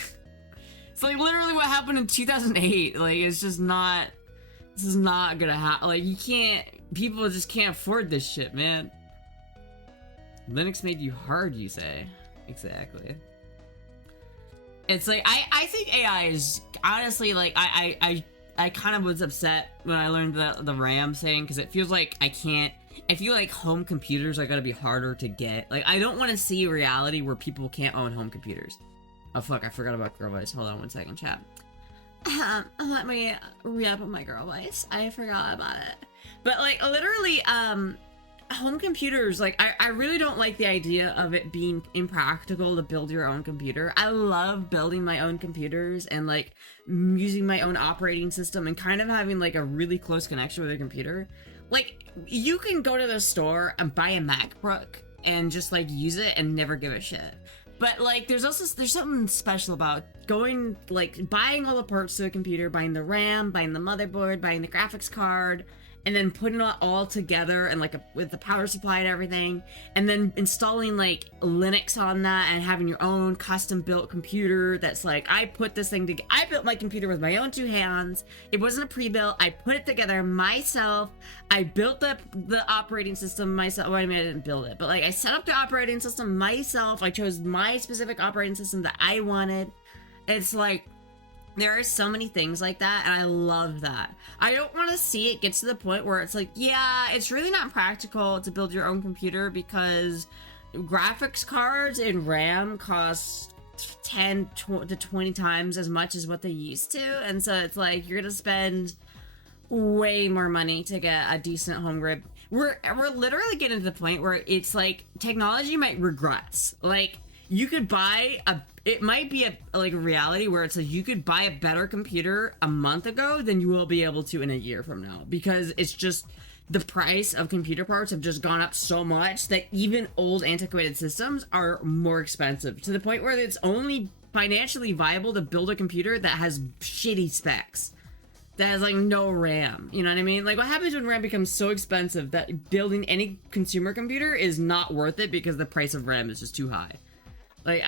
It's like literally what happened in 2008. Like, it's just not, this is not gonna happen. Like, you can't, people just can't afford this shit, man. Linux made you hard, you say? Exactly. It's like, I think AI is, honestly, like, I kind of was upset when I learned the RAM thing, because it feels like I feel like home computers are gonna be harder to get. Like, I don't want to see a reality where people can't own home computers. Oh fuck, I forgot about girl voice. Hold on 1 second, chat. Let me re-up on my girl voice. I forgot about it. But like, literally, home computers, like, I really don't like the idea of it being impractical to build your own computer. I love building my own computers and like using my own operating system and kind of having like a really close connection with a computer. Like, you can go to the store and buy a MacBook and just like use it and never give a shit. But like, there's something special about going, like, buying all the parts to a computer, buying the RAM, buying the motherboard, buying the graphics card, and then putting it all together and like with the power supply and everything, and then installing like Linux on that and having your own custom built computer that's like, I put this thing together. I built my computer with my own 2 hands. It wasn't a pre-built. I put it together myself. I built the operating system myself. Well, I mean, I didn't build it, but like, I set up the operating system myself. I chose my specific operating system that I wanted. It's like, there are so many things like that, and I love that. I don't want to see it get to the point where it's like, yeah, it's really not practical to build your own computer because graphics cards and RAM cost 10 to 20 times as much as what they used to, and so it's like, you're gonna spend way more money to get a decent home grid. We're literally getting to the point where it's like, technology might regress. Like, you could buy it might be a reality where it's like, you could buy a better computer a month ago than you will be able to in a year from now, because it's just, the price of computer parts have just gone up so much that even old antiquated systems are more expensive, to the point where it's only financially viable to build a computer that has shitty specs, that has like no RAM. You know what I mean? Like, what happens when RAM becomes so expensive that building any consumer computer is not worth it because the price of RAM is just too high? Like,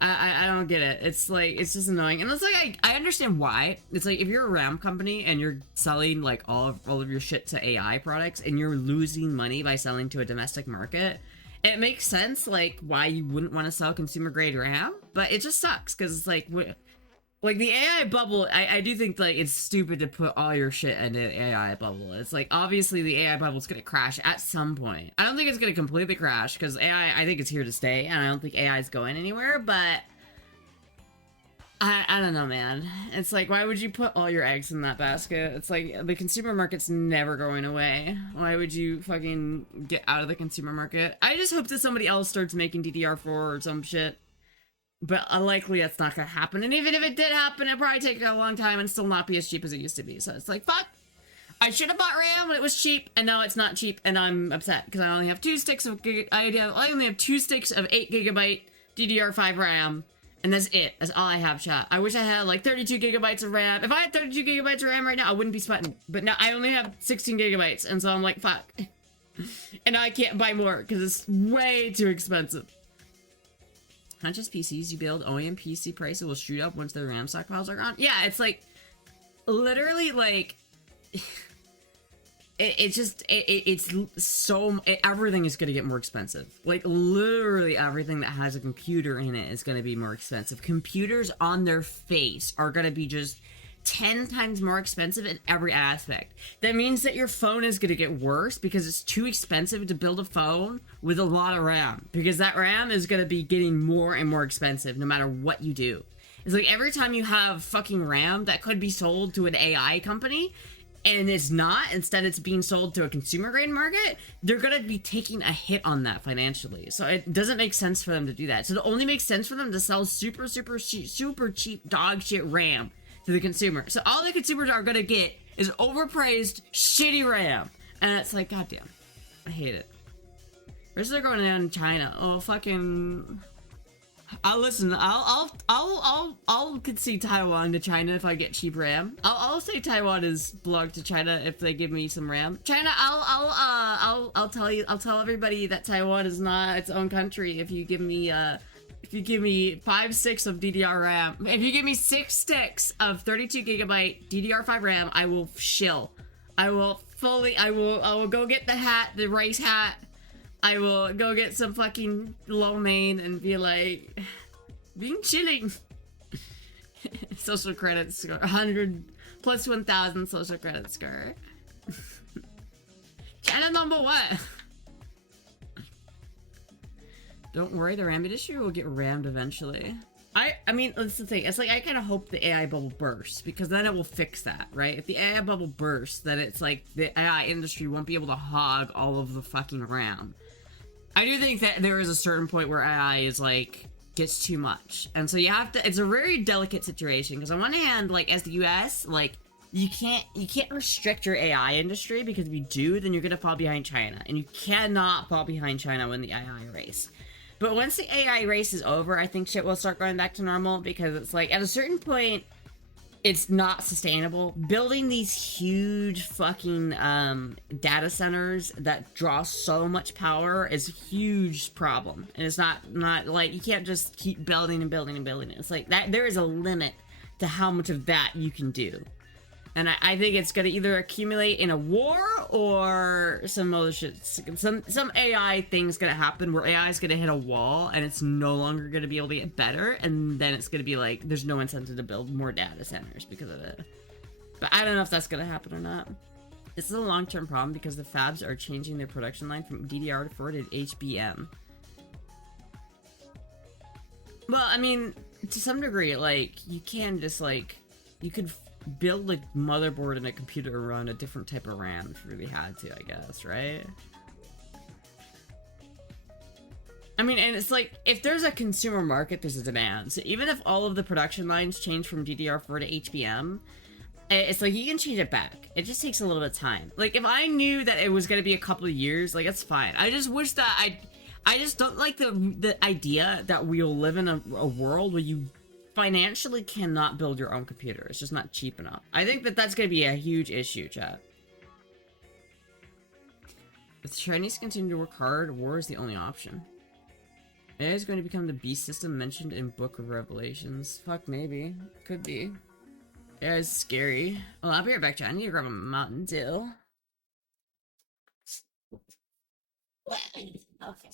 I don't get it. It's like, it's just annoying. And it's like, I understand why. It's like, if you're a RAM company and you're selling like all of your shit to AI products and you're losing money by selling to a domestic market, it makes sense like why you wouldn't want to sell consumer grade RAM, but it just sucks because it's like the AI bubble, I do think like it's stupid to put all your shit into the AI bubble. It's like, obviously the AI bubble is going to crash at some point. I don't think it's going to completely crash because AI, I think it's here to stay, and I don't think AI is going anywhere, but I don't know, man. It's like, why would you put all your eggs in that basket? It's like, the consumer market's never going away. Why would you fucking get out of the consumer market? I just hope that somebody else starts making DDR4 or some shit. But unlikely that's not gonna happen. And even if it did happen, it'd probably take a long time and still not be as cheap as it used to be. So it's like, fuck! I should have bought RAM when it was cheap, and now it's not cheap, and I'm upset because I only have 2 sticks of I only have 2 sticks of 8GB DDR5 RAM, and that's it. That's all I have, chat. I wish I had like 32GB of RAM. If I had 32GB of RAM right now, I wouldn't be sweating. But now I only have 16GB, and so I'm like, fuck. And now I can't buy more because it's way too expensive. Not just PCs you build, OEM PC prices will shoot up once the RAM stockpiles are gone. Yeah, it's like, literally like, everything is gonna get more expensive. Like, literally everything that has a computer in it is gonna be more expensive. Computers on their face are gonna be just 10 times more expensive in every aspect. That means that your phone is going to get worse because it's too expensive to build a phone with a lot of RAM. Because that RAM is going to be getting more and more expensive no matter what you do. It's like every time you have fucking RAM that could be sold to an AI company, and it's not, instead it's being sold to a consumer grade market, they're gonna be taking a hit on that financially. So it doesn't make sense for them to do that. So it only makes sense for them to sell super cheap dog shit RAM to the consumer. So all the consumers are gonna get is overpriced shitty RAM. And it's like, goddamn, I hate it. Where's they're going down in China? Oh, fucking... I'll concede Taiwan to China if I get cheap RAM. I'll say Taiwan is belong to China if they give me some RAM. China, I'll tell everybody that Taiwan is not its own country if you give me 5 sticks of DDR RAM. If you give me 6 sticks of 32 gigabyte DDR5 RAM, I will shill. I will go get the rice hat. I will go get some fucking lo mein and be like, being chilling. Social credit score, 100 plus 1,000 social credit score. China number what? Don't worry, the RAM industry will get rammed eventually. I mean, that's the thing. It's like, I kind of hope the AI bubble bursts, because then it will fix that, right? If the AI bubble bursts, then it's like the AI industry won't be able to hog all of the fucking RAM. I do think that there is a certain point where AI is like, gets too much. And so you have to, it's a very delicate situation, because on one hand, like, as the US, like, you can't restrict your AI industry, because if you do, then you're gonna fall behind China. And you cannot fall behind China when the AI race. But once the AI race is over, I think shit will start going back to normal, because it's like, at a certain point, it's not sustainable. Building these huge fucking data centers that draw so much power is a huge problem. And it's not like, you can't just keep building and building and building it. It's like, that there is a limit to how much of that you can do. And I think it's gonna either accumulate in a war, or some other shit. Some AI thing's gonna happen where AI is gonna hit a wall and it's no longer gonna be able to get better, and then it's gonna be like, there's no incentive to build more data centers because of it. But I don't know if that's gonna happen or not. This is a long-term problem because the fabs are changing their production line from DDR4 to HBM. Well, I mean, to some degree, like, you can just, like, you could build a motherboard and a computer to run a different type of RAM if you really had to, I guess, right? I mean, and it's like, if there's a consumer market, there's a demand. So even if all of the production lines change from DDR4 to HBM, it's like, you can change it back. It just takes a little bit of time. Like, if I knew that it was going to be a couple of years, like, that's fine. I just wish that I just don't like the idea that we'll live in a world where you financially cannot build your own computer. It's just not cheap enough. I think that that's going to be a huge issue, chat. If the Chinese continue to work hard, war is the only option. AI is going to become the beast system mentioned in Book of Revelations. Fuck, maybe. Could be. AI is scary. Well, I'll be right back, chat. I need to grab a Mountain Dew. Okay.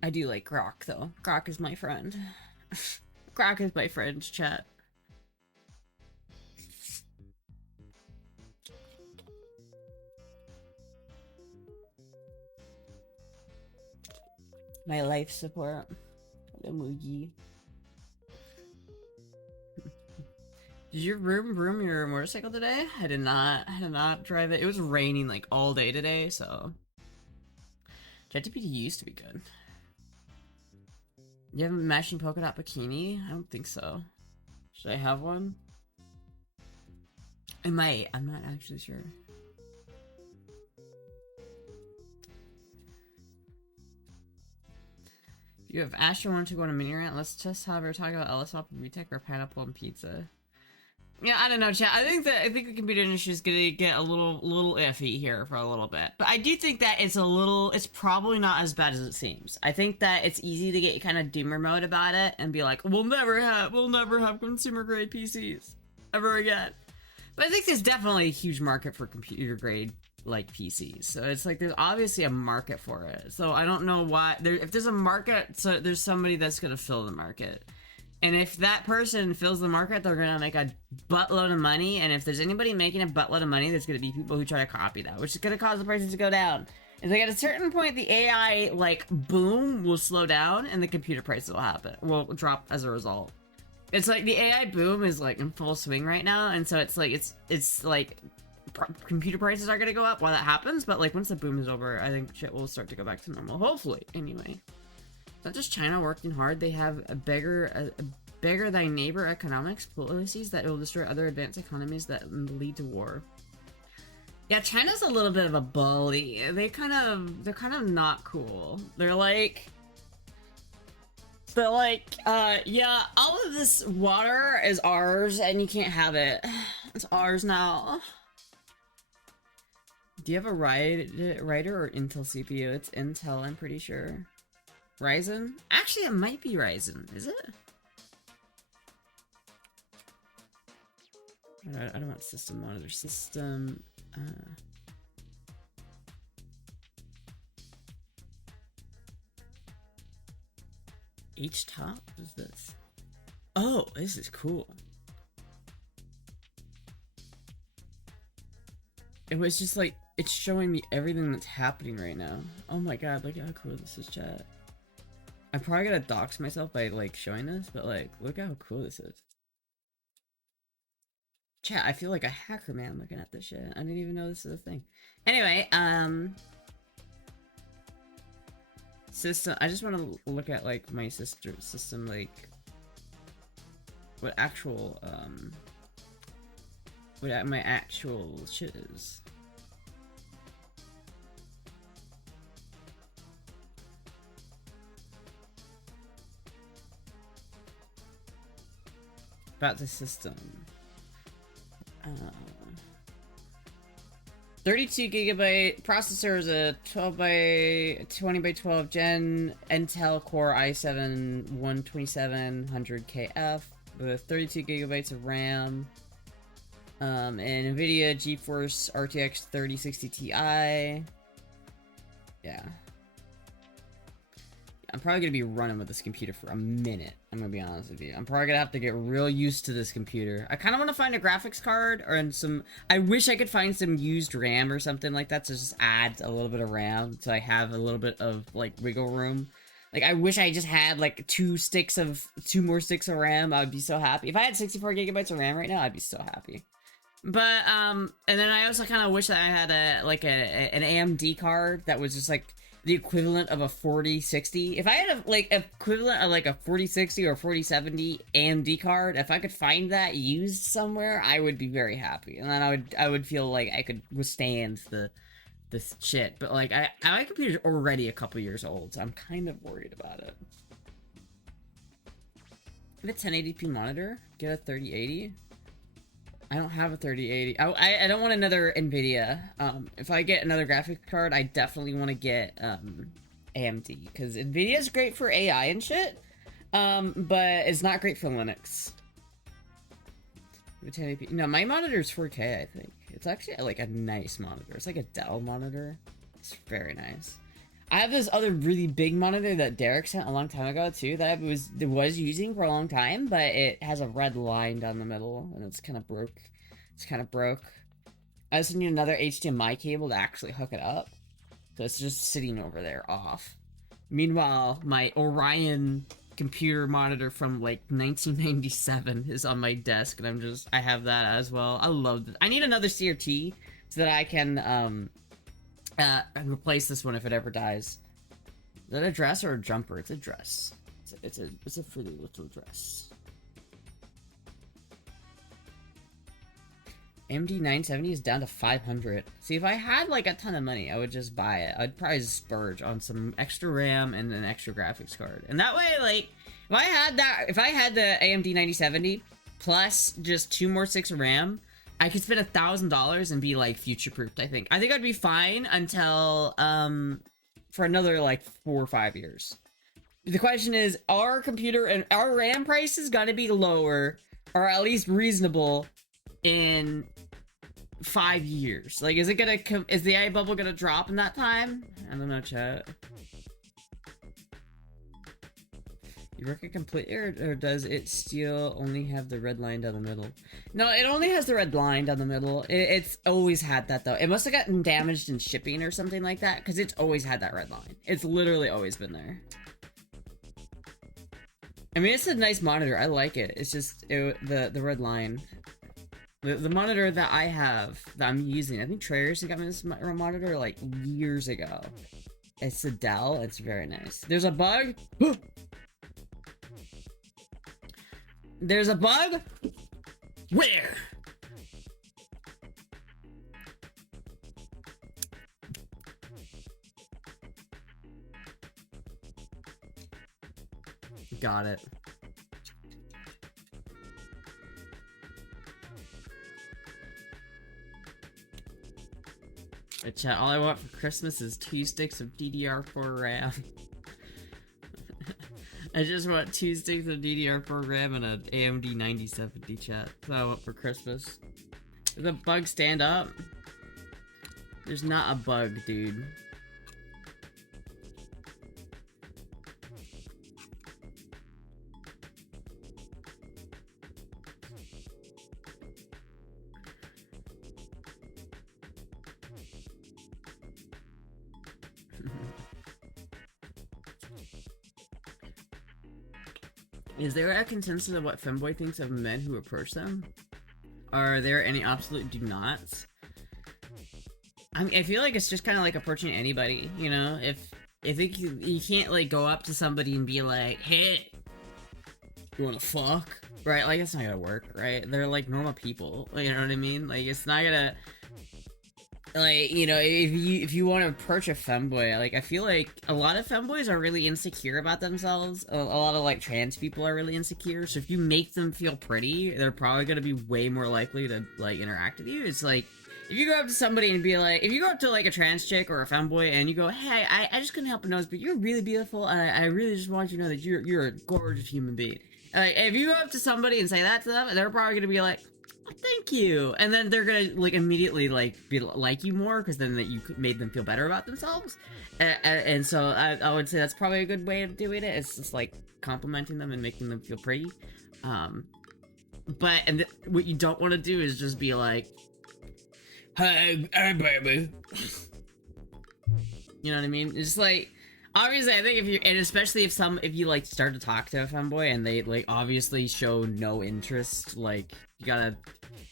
I do like Grok, though. Grok is my friend. Grok is my friend, chat. My life support. The Moogie. Did you vroom your motorcycle today? I did not drive it. It was raining like all day today, so ChatGPT used to be good. You have a matching polka dot bikini? I don't think so. Should I have one? I might. I'm not actually sure. If you have Astra wanted to go on a mini rant, let's just have her talk about LSOP and VTech or pineapple and pizza. Yeah, I don't know, chat. I think the computer industry is gonna get a little iffy here for a little bit. But I do think that it's probably not as bad as it seems. I think that it's easy to get kind of doomer mode about it and be like, we'll never have consumer grade PCs ever again. But I think there's definitely a huge market for computer grade like PCs. So it's like there's obviously a market for it. So I don't know why if there's a market, so there's somebody that's gonna fill the market. And if that person fills the market, they're gonna make a buttload of money. And if there's anybody making a buttload of money, there's gonna be people who try to copy that, which is gonna cause the prices to go down. It's like at a certain point, the AI like boom will slow down, and the computer prices will drop as a result. It's like the AI boom is like in full swing right now, and so it's like computer prices are gonna go up while that happens. But like once the boom is over, I think shit will start to go back to normal. Hopefully, anyway. Not just China working hard, they have a bigger than neighbor economics policies that will destroy other advanced economies that lead to war. Yeah, China's a little bit of a bully. They're kind of not cool. They're like, yeah, all of this water is ours and you can't have it. It's ours now. Do you have a Ryder or Intel CPU? It's Intel, I'm pretty sure. Ryzen? Actually, it might be Ryzen. Is it? I don't want system monitor. System... H-top? What is this? Oh, this is cool. It was just like, it's showing me everything that's happening right now. Oh my god, look at how cool this is, chat. I'm probably gonna dox myself by like showing this, but like, look how cool this is. Chat, I feel like a hacker man looking at this shit. I didn't even know this is a thing. Anyway, system, I just want to look at like my sister system, like what actual, what my actual shit is. About the system. 32 gigabyte processor is a 12 by 20 by 12 Gen Intel Core i7 12700KF with 32 gigabytes of RAM. And NVIDIA GeForce RTX 3060 Ti. Yeah. I'm probably gonna be running with this computer for a minute. I'm gonna be honest with you. I'm probably gonna have to get real used to this computer. I kind of want to find a graphics card or some. I wish I could find some used RAM or something like that to just add a little bit of RAM so I have a little bit of like wiggle room. Like I wish I just had like two more sticks of RAM. I would be so happy. If I had 64 gigabytes of RAM right now, I'd be so happy. But and then I also kind of wish that I had an AMD card that was just like the equivalent of a 4060. If I had a like equivalent of like a 4060 or 4070 AMD card, if I could find that used somewhere, I would be very happy, and then I would feel like I could withstand this shit. But like my computer's already a couple years old, so I'm kind of worried about it. Have a 1080p monitor, get a 3080. I don't have a 3080. I don't want another NVIDIA. If I get another graphics card, I definitely want to get AMD, because NVIDIA is great for AI and shit, but it's not great for Linux. 1080p. No, my monitor is 4K. I think it's actually like a nice monitor. It's like a Dell monitor. It's very nice. I have this other really big monitor that Derek sent a long time ago too, that I was using for a long time, but it has a red line down the middle and it's kind of broke. It's kind of broke. I just need another HDMI cable to actually hook it up, so it's just sitting over there off. Meanwhile, my Orion computer monitor from like 1997 is on my desk, and I have that as well. I love it. I need another CRT so that I can replace this one if it ever dies. Is that a dress or a jumper? It's a dress. It's a pretty little dress. AMD 970 is down to 500. See, if I had like a ton of money, I would just buy it. I'd probably splurge on some extra RAM and an extra graphics card. And that way, like, if I had the AMD 9070 plus just 2 more 6 of RAM, I could spend $1,000 and be like future-proofed, I think. I think I'd be fine until, for another like 4 or 5 years. The question is, our computer and our RAM prices gotta be lower, or at least reasonable, in 5 years. Like, is the AI bubble gonna drop in that time? I don't know, chat. You work it completely, or does it still only have the red line down the middle? No, it only has the red line down the middle. It's always had that, though. It must have gotten damaged in shipping or something like that, because it's always had that red line. It's literally always been there. I mean, it's a nice monitor. I like it. It's just the red line. The monitor that I have, that I'm using, I think Treyers got me this monitor like years ago. It's a Dell. It's very nice. There's a bug. There's a bug? Where? Got it. Hey, chat, all I want for Christmas is 2 sticks of DDR4 RAM. I just want 2 sticks of DDR4 RAM and an AMD 9070, chat. That's what I want for Christmas. Does the bug stand up? There's not a bug, dude. Is there a consensus of what femboy thinks of men who approach them? Are there any absolute do nots? I mean, I feel like it's just kind of like approaching anybody, you know? If I think you can't like go up to somebody and be like, hey, you wanna fuck? Right? Like, it's not gonna work, right? They're like normal people, you know what I mean? Like, it's not gonna, like, you know, if you want to approach a femboy, like, I feel like a lot of femboys are really insecure about themselves. A lot of, like, trans people are really insecure, so if you make them feel pretty, they're probably gonna be way more likely to, like, interact with you. It's like, if you go up to somebody and be like, if you go up to, like, a trans chick or a femboy and you go, hey, I just couldn't help but notice, but you're really beautiful, and I really just want you to know that you're a gorgeous human being. Like, if you go up to somebody and say that to them, they're probably gonna be like, thank you, and then they're gonna like immediately like like you more because then that you made them feel better about themselves, and so I would say that's probably a good way of doing it. It's just like complimenting them and making them feel pretty, but what you don't want to do is just be like, hey baby, you know what I mean? It's just like, obviously, I think if you, and especially if you like start to talk to a femboy and they like obviously show no interest, like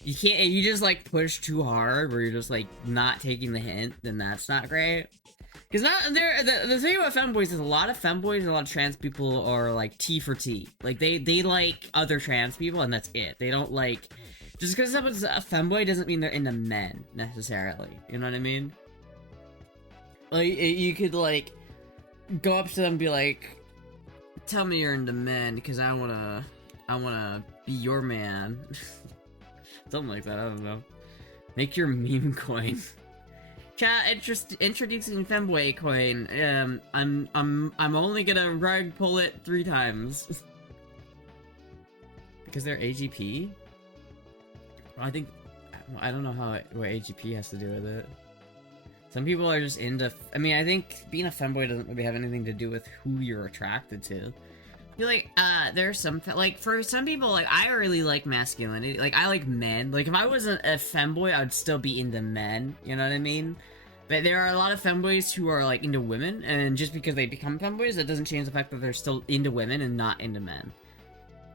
you can't, if you just like push too hard where you're just like not taking the hint, then that's not great. Because the thing about femboys is a lot of femboys and a lot of trans people are like T for T. Like they like other trans people and that's it. They don't like, just because someone's a femboy doesn't mean they're into men necessarily. You know what I mean? Like you could like go up to them and be like, tell me you're into men because I wanna be your man. Something like that, I don't know. Make your meme coin. Chat, introducing femboy coin. I'm only gonna rug pull it 3 times. Because they're AGP? Well, I don't know what AGP has to do with it. Some people are just into, I mean, I think being a femboy doesn't really have anything to do with who you're attracted to. I feel like, there's some, like, for some people, like, I really like masculinity. Like, I like men. Like, if I wasn't a femboy, I'd still be into men. You know what I mean? But there are a lot of femboys who are, like, into women, and just because they become femboys, that doesn't change the fact that they're still into women and not into men.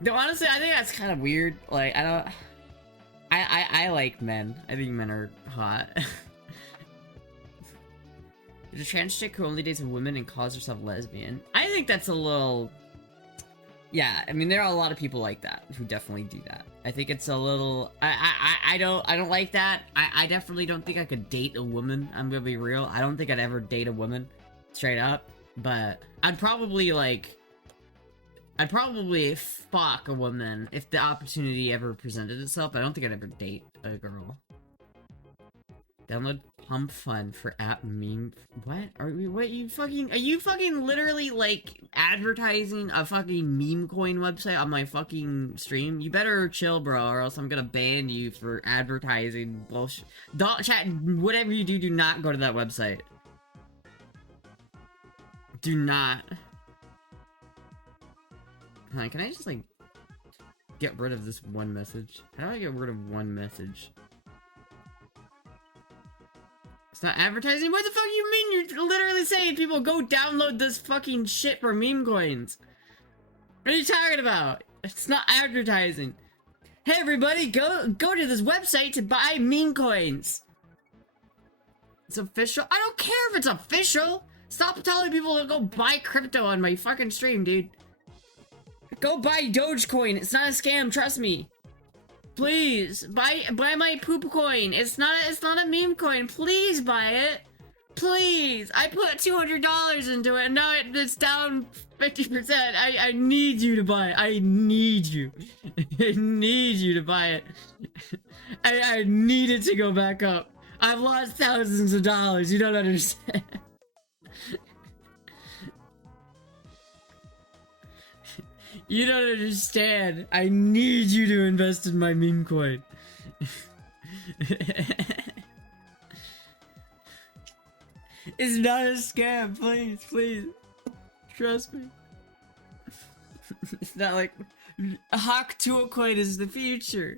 Though, honestly, I think that's kind of weird. Like, I like men. I think men are hot. There's a trans chick who only dates women and calls herself lesbian. I think that's a little Yeah, I mean, there are a lot of people like that who definitely do that. I think it's a little. I don't like that. I definitely don't think I could date a woman. I'm gonna be real. I don't think I'd ever date a woman, straight up. But I'd probably fuck a woman if the opportunity ever presented itself. I don't think I'd ever date a girl. Download Pump Fun for app meme. What? Are you fucking literally, like, advertising a fucking meme coin website on my fucking stream? You better chill, bro, or else I'm gonna ban you for advertising bullshit. Don't chat, whatever you do, do not go to that website. Do not. Hold on, can I just, like, get rid of this one message? How do I get rid of one message? It's not advertising? What the fuck do you mean? You're literally saying people go download this fucking shit for meme coins. What are you talking about? It's not advertising. Hey everybody, go to this website to buy meme coins. It's official? I don't care if it's official. Stop telling people to go buy crypto on my fucking stream, dude. Go buy Dogecoin. It's not a scam, trust me. Please, buy my poop coin. It's not a meme coin. Please buy it. Please. I put $200 into it and now it's down 50%. I need you to buy it. I need you. I need you to buy it. I need it to go back up. I've lost thousands of dollars. You don't understand. You don't understand. I need you to invest in my meme coin. It's not a scam, please, please. Trust me. It's not like Hawk Tua coin is the future.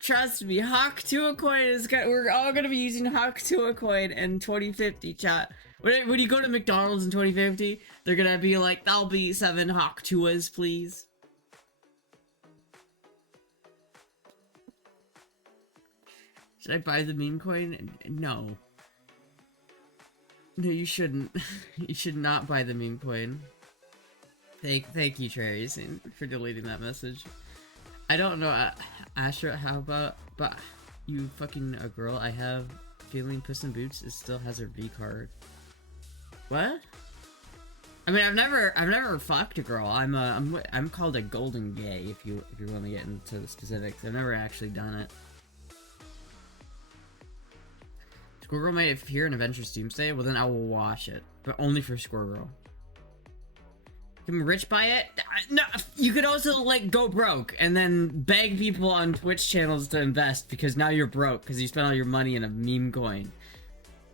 Trust me, Hawk Tua coin is we're all gonna be using Hawk Tua coin in 2050, chat. When you go to McDonald's in 2050, they're gonna be like, "That'll be 7 Hawk Tuas, please." Should I buy the meme coin? No. No, you shouldn't. You should not buy the meme coin. Thank you, Trace, for deleting that message. I don't know, Astra, how about, but you fucking a girl, I have feeling Puss in Boots still has her V card. What? I mean, I've never fucked a girl. I'm called a golden gay if you want to get into the specifics. I've never actually done it. Squirrel might appear in Adventures Doomsday. Well, then I will watch it, but only for Squirrel. Can Rich buy it? No, you could also, like, go broke and then beg people on Twitch channels to invest because now you're broke because you spent all your money in a meme coin.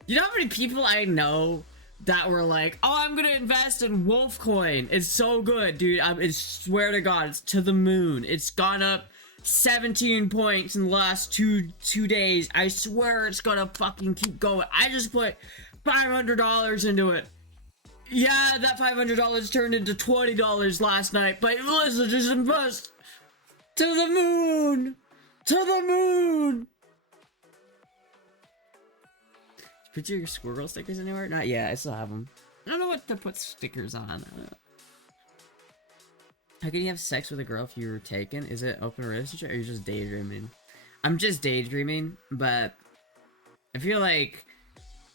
You know how many people I know that were like, "Oh, I'm gonna invest in Wolf Coin. It's so good, dude. I swear to God, it's to the moon. It's gone up 17 points in the last two days. I swear it's gonna fucking keep going. I just put $500 into it. Yeah, that $500 turned into $20 last night, but listen, just invest to the moon, to the moon." Put your squirrel stickers anywhere? Not yet, I still have them. I don't know what to put stickers on. How can you have sex with a girl if you were taken? Is it open relationship or are you just daydreaming? I'm just daydreaming, but I feel like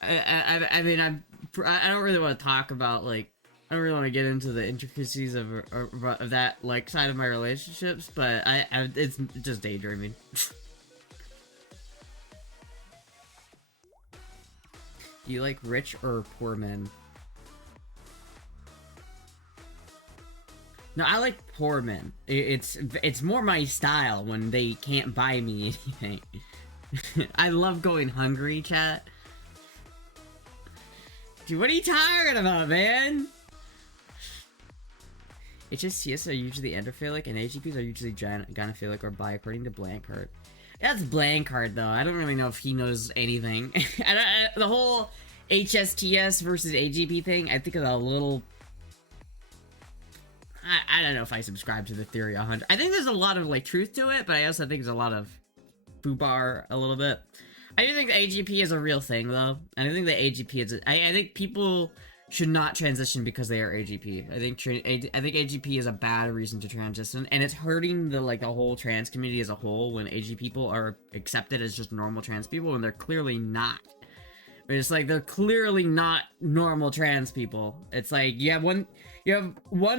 I mean I don't really want to talk about, like, I don't really want to get into the intricacies of that, like, side of my relationships, but it's just daydreaming. Do you like rich or poor men? No, I like poor men. It's more my style when they can't buy me anything. I love going hungry, chat. Dude, what are you talking about, man? HSTS are usually endophilic, and AGPs are usually gynophilic or bi, according to Blankheart. That's Blankheart, though. I don't really know if he knows anything. The whole HSTS versus AGP thing, I think is a little... I don't know if I subscribe to the theory 100. I think there's a lot of, like, truth to it, but I also think there's a lot of foobar a little bit. I do think the AGP is a real thing, though. And I think the AGP is... I think people should not transition because they are AGP. I think AGP is a bad reason to transition, and it's hurting the whole trans community as a whole when AG people are accepted as just normal trans people when they're clearly not. It's like they're clearly not normal trans people. It's like you have one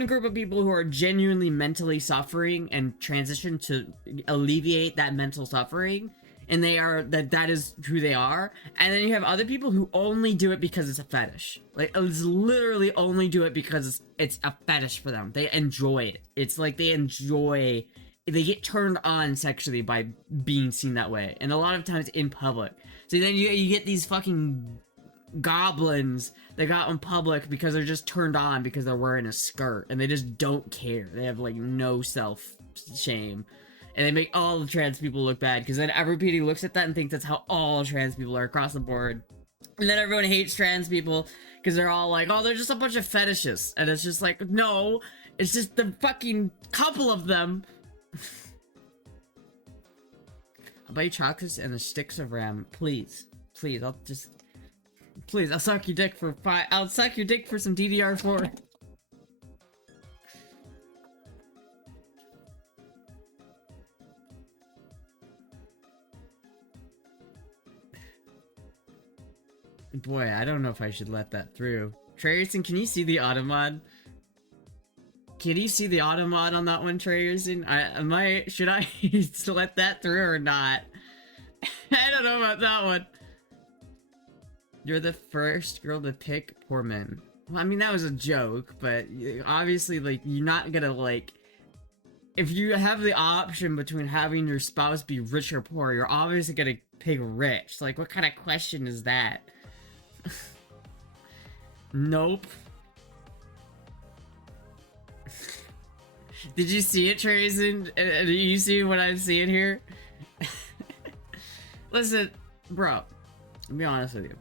group of people who are genuinely mentally suffering and transition to alleviate that mental suffering, and that is who they are. And then you have other people who only do it because it's a fetish. Like, it's literally only do it because it's a fetish for them. They enjoy it. It's like they get turned on sexually by being seen that way, and a lot of times in public. So then you get these fucking goblins that got in public because they're just turned on because they're wearing a skirt, and they just don't care. They have like no self-shame. And they make all the trans people look bad, because then everybody looks at that and thinks that's how all trans people are across the board. And then everyone hates trans people, because they're all like, oh, they're just a bunch of fetishists. And it's just like, no, it's just the fucking couple of them. I'll buy you chocolates and the sticks of RAM. Please. Please, I'll suck your dick for I'll suck your dick for some DDR4. Boy, I don't know if I should let that through. Treyerson, can you see the automod? Can you see the automod on that one, Treyerson? Should I let that through or not? I don't know about that one. You're the first girl to pick poor men. Well, I mean, that was a joke, but obviously, like, you're not gonna, like... If you have the option between having your spouse be rich or poor, you're obviously gonna pick rich. Like, what kind of question is that? Nope. Did you see it, Treyson? Do you see what I'm seeing here? Listen, bro. I'll be honest with you.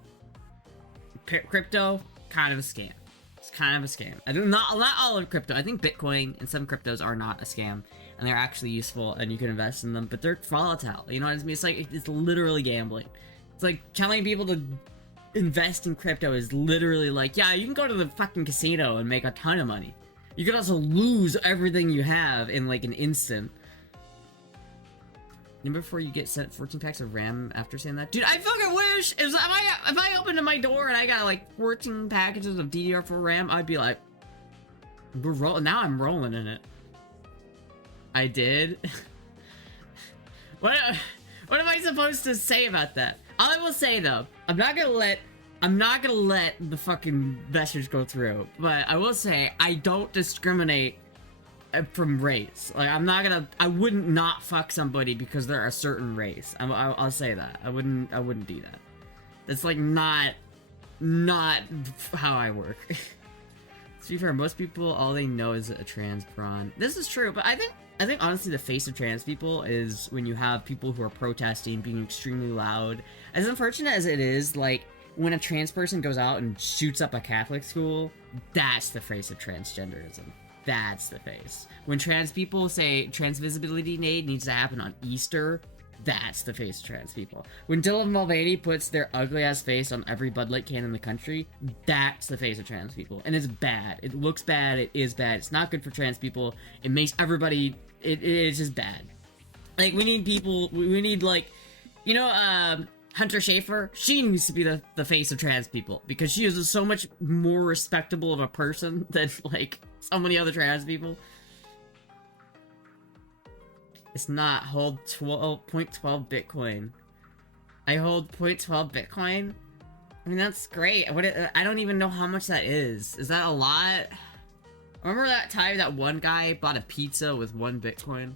Crypto, kind of a scam. It's kind of a scam. Not all of crypto. I think Bitcoin and some cryptos are not a scam, and they're actually useful, and you can invest in them. But they're volatile. You know what I mean? It's like it's literally gambling. It's like telling people to invest in crypto is literally like, yeah, you can go to the fucking casino and make a ton of money. You could also lose everything you have in like an instant. Remember before you get sent 14 packs of RAM after saying that? Dude, I fucking wish! If I opened my door and I got like 14 packages of DDR4 RAM, I'd be like, now I'm rolling in it. I did? What am I supposed to say about that? All I will say though, I'm not gonna let the fucking message go through, but I will say I don't discriminate from race. Like, I wouldn't not fuck somebody because they're a certain race. I'll say that. I wouldn't do that. That's like not how I work. To be fair, most people, all they know is a trans prawn. This is true, but I think honestly the face of trans people is when you have people who are protesting, being extremely loud. As unfortunate as it is, like, when a trans person goes out and shoots up a Catholic school, that's the face of transgenderism. That's the face. When trans people say Trans Visibility Day needs to happen on Easter, that's the face of trans people. When Dylan Mulvaney puts their ugly ass face on every Bud Light can in the country, that's the face of trans people. And it's bad. It looks bad. It is bad. It's not good for trans people. It makes everybody... It's just bad. Like, we need people... We need, like... You know, Hunter Schafer? She needs to be the face of trans people. Because she is so much more respectable of a person than, like, so many other trans people. It's not. Hold 0.12 Bitcoin. I hold 0.12 Bitcoin? I mean, that's great. I don't even know how much that is. Is that a lot? Remember that time that one guy bought a pizza with 1 Bitcoin?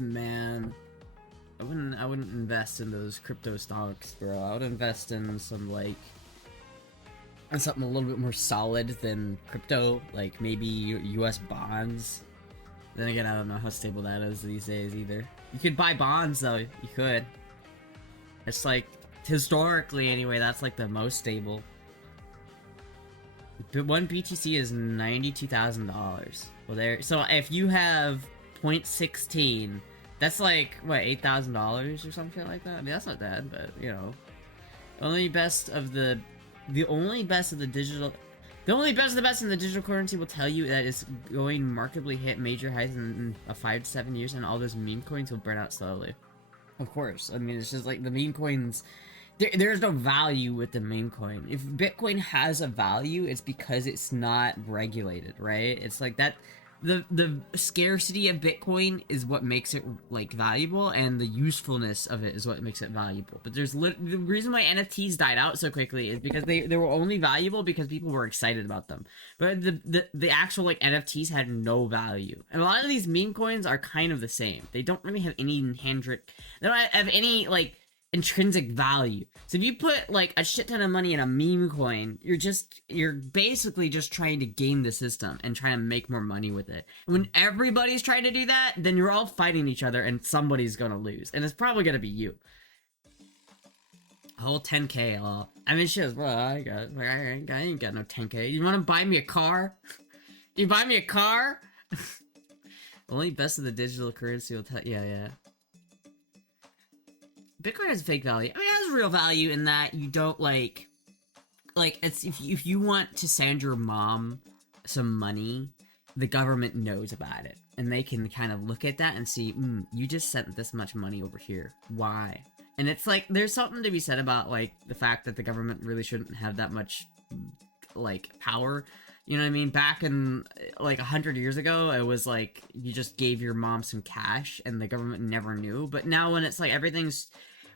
Man, I wouldn't invest in those crypto stocks, bro. I would invest in some, like, something a little bit more solid than crypto, like maybe US bonds. Then again, I don't know how stable that is these days either. You could buy bonds though, you could. It's like, historically anyway, that's like the most stable. But 1 BTC is $92,000. Well, so if you have 0.16, That's like, what, $8,000 or something like that? I mean, that's not bad, but, you know. The only best of the digital... The only best of the best in the digital currency will tell you that it's going markedly hit major highs in 5 to 7 years, and all those meme coins will burn out slowly. Of course. I mean, it's just like the meme coins... There's no value with the meme coin. If Bitcoin has a value, it's because it's not regulated, right? It's like that... The scarcity of Bitcoin is what makes it, like, valuable, and the usefulness of it is what makes it valuable. But there's the reason why NFTs died out so quickly is because they were only valuable because people were excited about them. But the actual, like, NFTs had no value. And a lot of these meme coins are kind of the same. They don't really have any they don't have any, like, intrinsic value. So if you put like a shit ton of money in a meme coin, you're basically just trying to game the system and trying to make more money with it. And when everybody's trying to do that, then you're all fighting each other and somebody's gonna lose, and it's probably gonna be you. A whole 10K. I mean, shit, bro, I ain't got no 10K. You wanna buy me a car? You buy me a car? Only best of the digital currency will tell. Yeah. Bitcoin has fake value. I mean, it has real value in that you don't like it's if you want to send your mom some money, the government knows about it, and they can kind of look at that and see, you just sent this much money over here. Why? And it's like there's something to be said about like the fact that the government really shouldn't have that much like power. You know what I mean? Back in like 100 years ago, it was like you just gave your mom some cash and the government never knew. But now when it's like everything's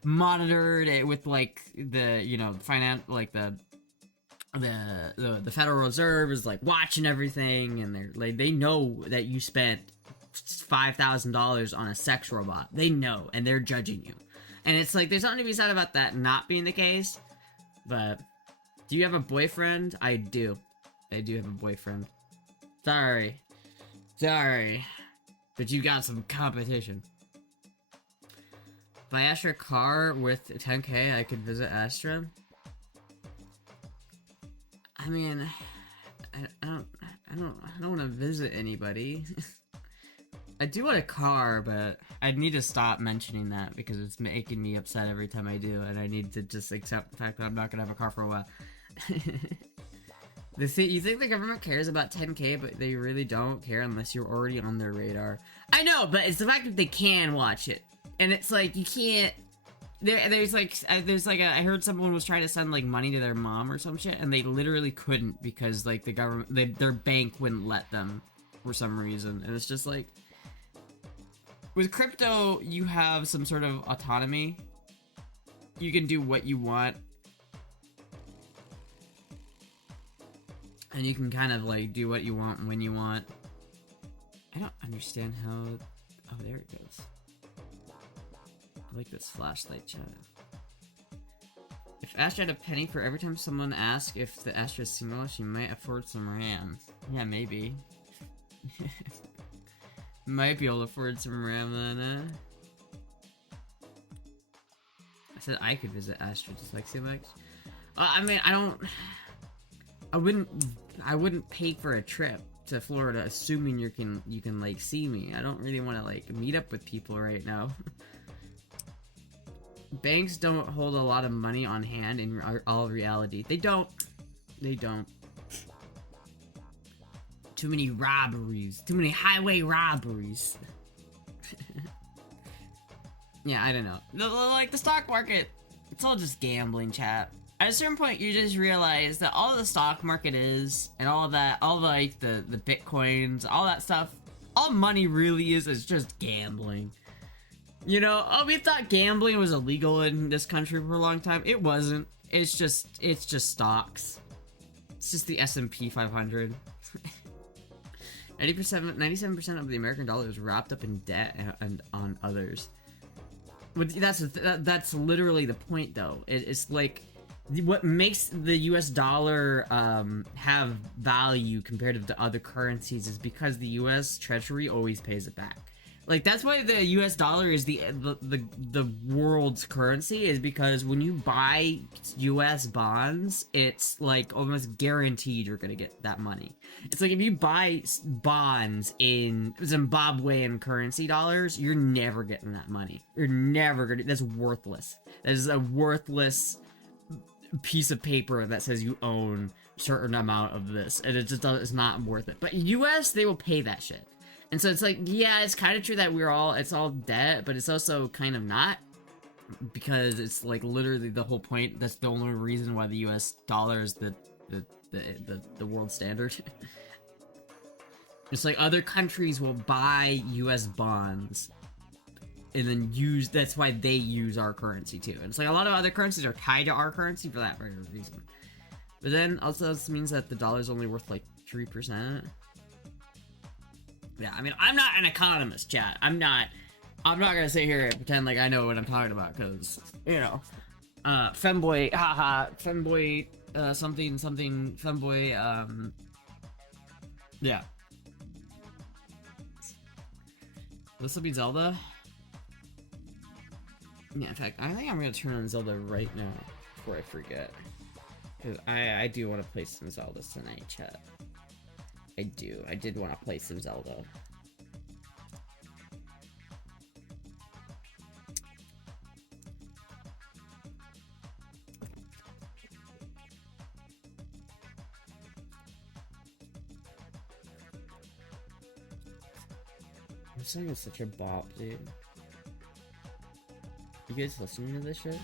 monitored with like the, you know, like the Federal Reserve is like watching everything, and they're like they know that you spent $5,000 on a sex robot. They know, and they're judging you. And it's like there's something to be said about that not being the case. But do you have a boyfriend? I do. I do have a boyfriend. Sorry. But you got some competition. If I asked your car with 10K, I could visit Astra. I mean, I don't want to visit anybody. I do want a car, but I need to stop mentioning that because it's making me upset every time I do, and I need to just accept the fact that I'm not gonna have a car for a while. You think the government cares about 10K, but they really don't care unless you're already on their radar. I know, but it's the fact that they can watch it. And it's like, you can't... There's like I heard someone was trying to send, like, money to their mom or some shit, and they literally couldn't because, like, the government... their bank wouldn't let them for some reason. And it's just like... With crypto, you have some sort of autonomy. You can do what you want. And you can kind of, like, do what you want when you want. I don't understand how... Oh, there it goes. I like this flashlight chat. If Astra had a penny for every time someone asks if the Astra is single, she might afford some RAM. Yeah, maybe. Might be able to afford some RAM then, I said I could visit Astra Dyslexia Lex. I mean, I wouldn't pay for a trip to Florida assuming you can like see me. I don't really want to like meet up with people right now. Banks don't hold a lot of money on hand in all reality. They don't. Too many robberies. Too many highway robberies. Yeah, I don't know. Like the stock market, it's all just gambling, chat. At a certain point, you just realize that all the stock market is, and all that, all like the bitcoins, all that stuff, all money really is just gambling. You know, we thought gambling was illegal in this country for a long time. It wasn't. It's just stocks. It's just the S&P 500. 97% of the American dollar is wrapped up in debt and on others. But that's literally the point, though. It's like what makes the U.S. dollar have value comparative to other currencies is because the U.S. Treasury always pays it back. Like, that's why the US dollar is the world's currency, is because when you buy US bonds, it's like almost guaranteed you're gonna get that money. It's like if you buy bonds in Zimbabwean currency dollars, you're never getting that money. You're never gonna, that's worthless. That is a worthless piece of paper that says you own a certain amount of this, and it just it's not worth it. But US, they will pay that shit. And so it's like, yeah, it's kind of true that it's all debt, but it's also kind of not, because it's like literally the whole point. That's the only reason why the US dollar is the world standard. It's like other countries will buy US bonds and then that's why they use our currency too. And it's like a lot of other currencies are tied to our currency for that very reason. But then also this means that the dollar's only worth like 3%. Yeah, I mean, I'm not an economist, chat. I'm not gonna sit here and pretend like I know what I'm talking about, because, you know, femboy, haha, femboy, something, femboy, yeah. This will be Zelda? Yeah, in fact, I think I'm gonna turn on Zelda right now, before I forget. Because I do want to play some Zeldas tonight, chat. I do. I did want to play some Zelda. This song is such a bop, dude. You guys listening to this shit?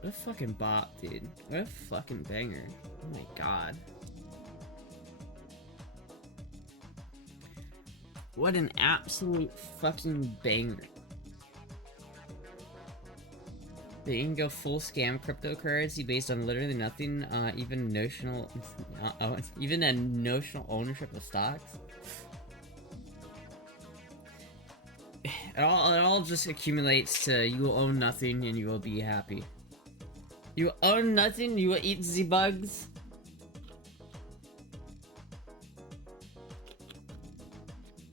What a fucking bop, dude. What a fucking banger. Oh my god. What an absolute fucking banger. They can go full scam cryptocurrency based on literally nothing, even a notional ownership of stocks. It all just accumulates to you will own nothing and you will be happy. You will own nothing, you will eat the bugs.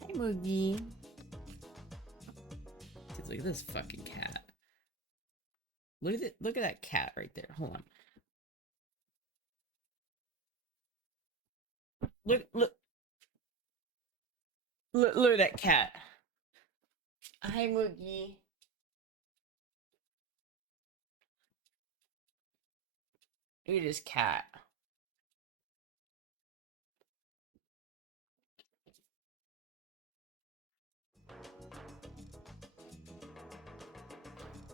Hey, Moogie. Dude, look at this fucking cat. Look at that cat right there. Hold on. Look at that cat. Hi, Moogie. Look at this cat.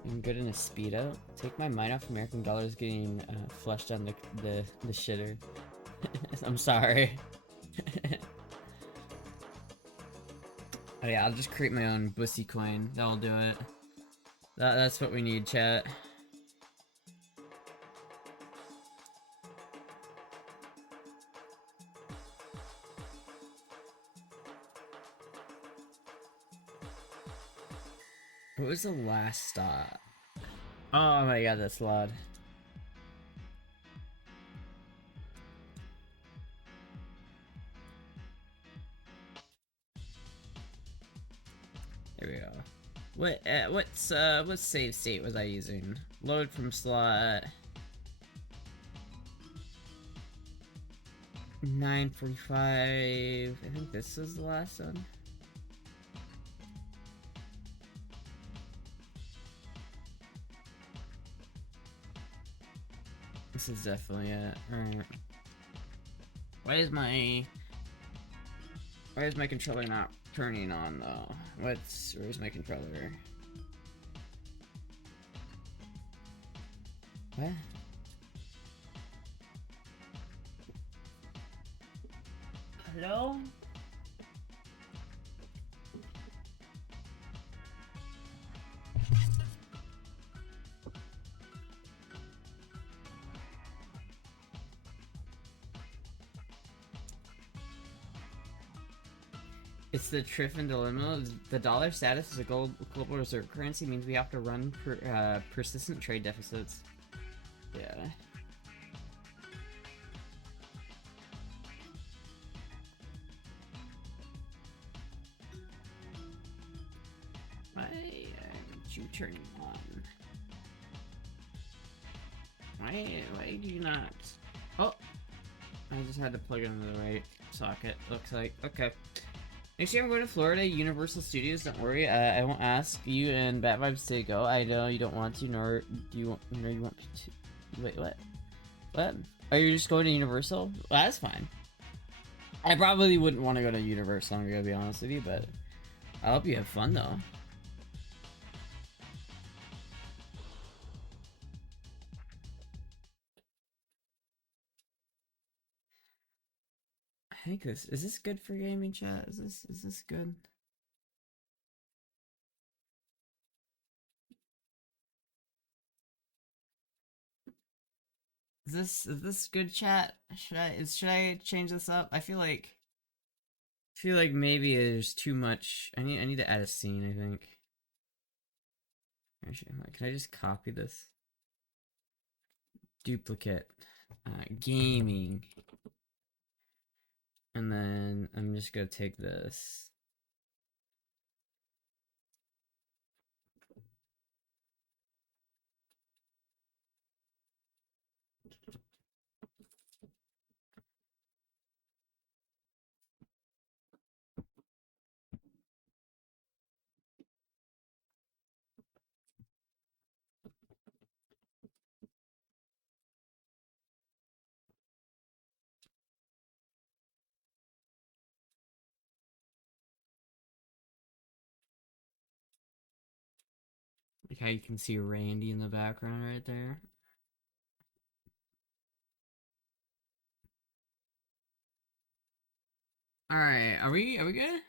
I'm good in a speedo. Take my mind off American dollars getting flushed on the shitter. I'm sorry. Oh yeah, I'll just create my own bussy coin. That'll do it. That's what we need, chat. What was the last stop? Oh my god, that's loud. There we go. What save state was I using? Load from slot 9:45. I think this is the last one. This is definitely it. Alright. Why is my controller not turning on though? Where's my controller? What? Hello? It's the Triffin dilemma. The dollar status as a global reserve currency means we have to run persistent trade deficits. Yeah. Why aren't you turning on? Why do you not? Oh! I just had to plug it into the right socket, looks like. Okay. Next year I'm going to Florida, Universal Studios. Don't worry, I won't ask you and Bat Vibes to go. I know you don't want to, nor do you want, nor you want to. Wait, what? What? Are you just going to Universal? Well, that's fine. I probably wouldn't want to go to Universal, I'm gonna be honest with you, but I hope you have fun though. I think is this good for gaming chat? Is this good? Is this good chat? Should I change this up? I feel like maybe there's too much. I need to add a scene, I think. Actually, can I just copy this? Duplicate. Gaming. And then I'm just gonna take this. Like how you can see Randy in the background right there. Alright, are we good?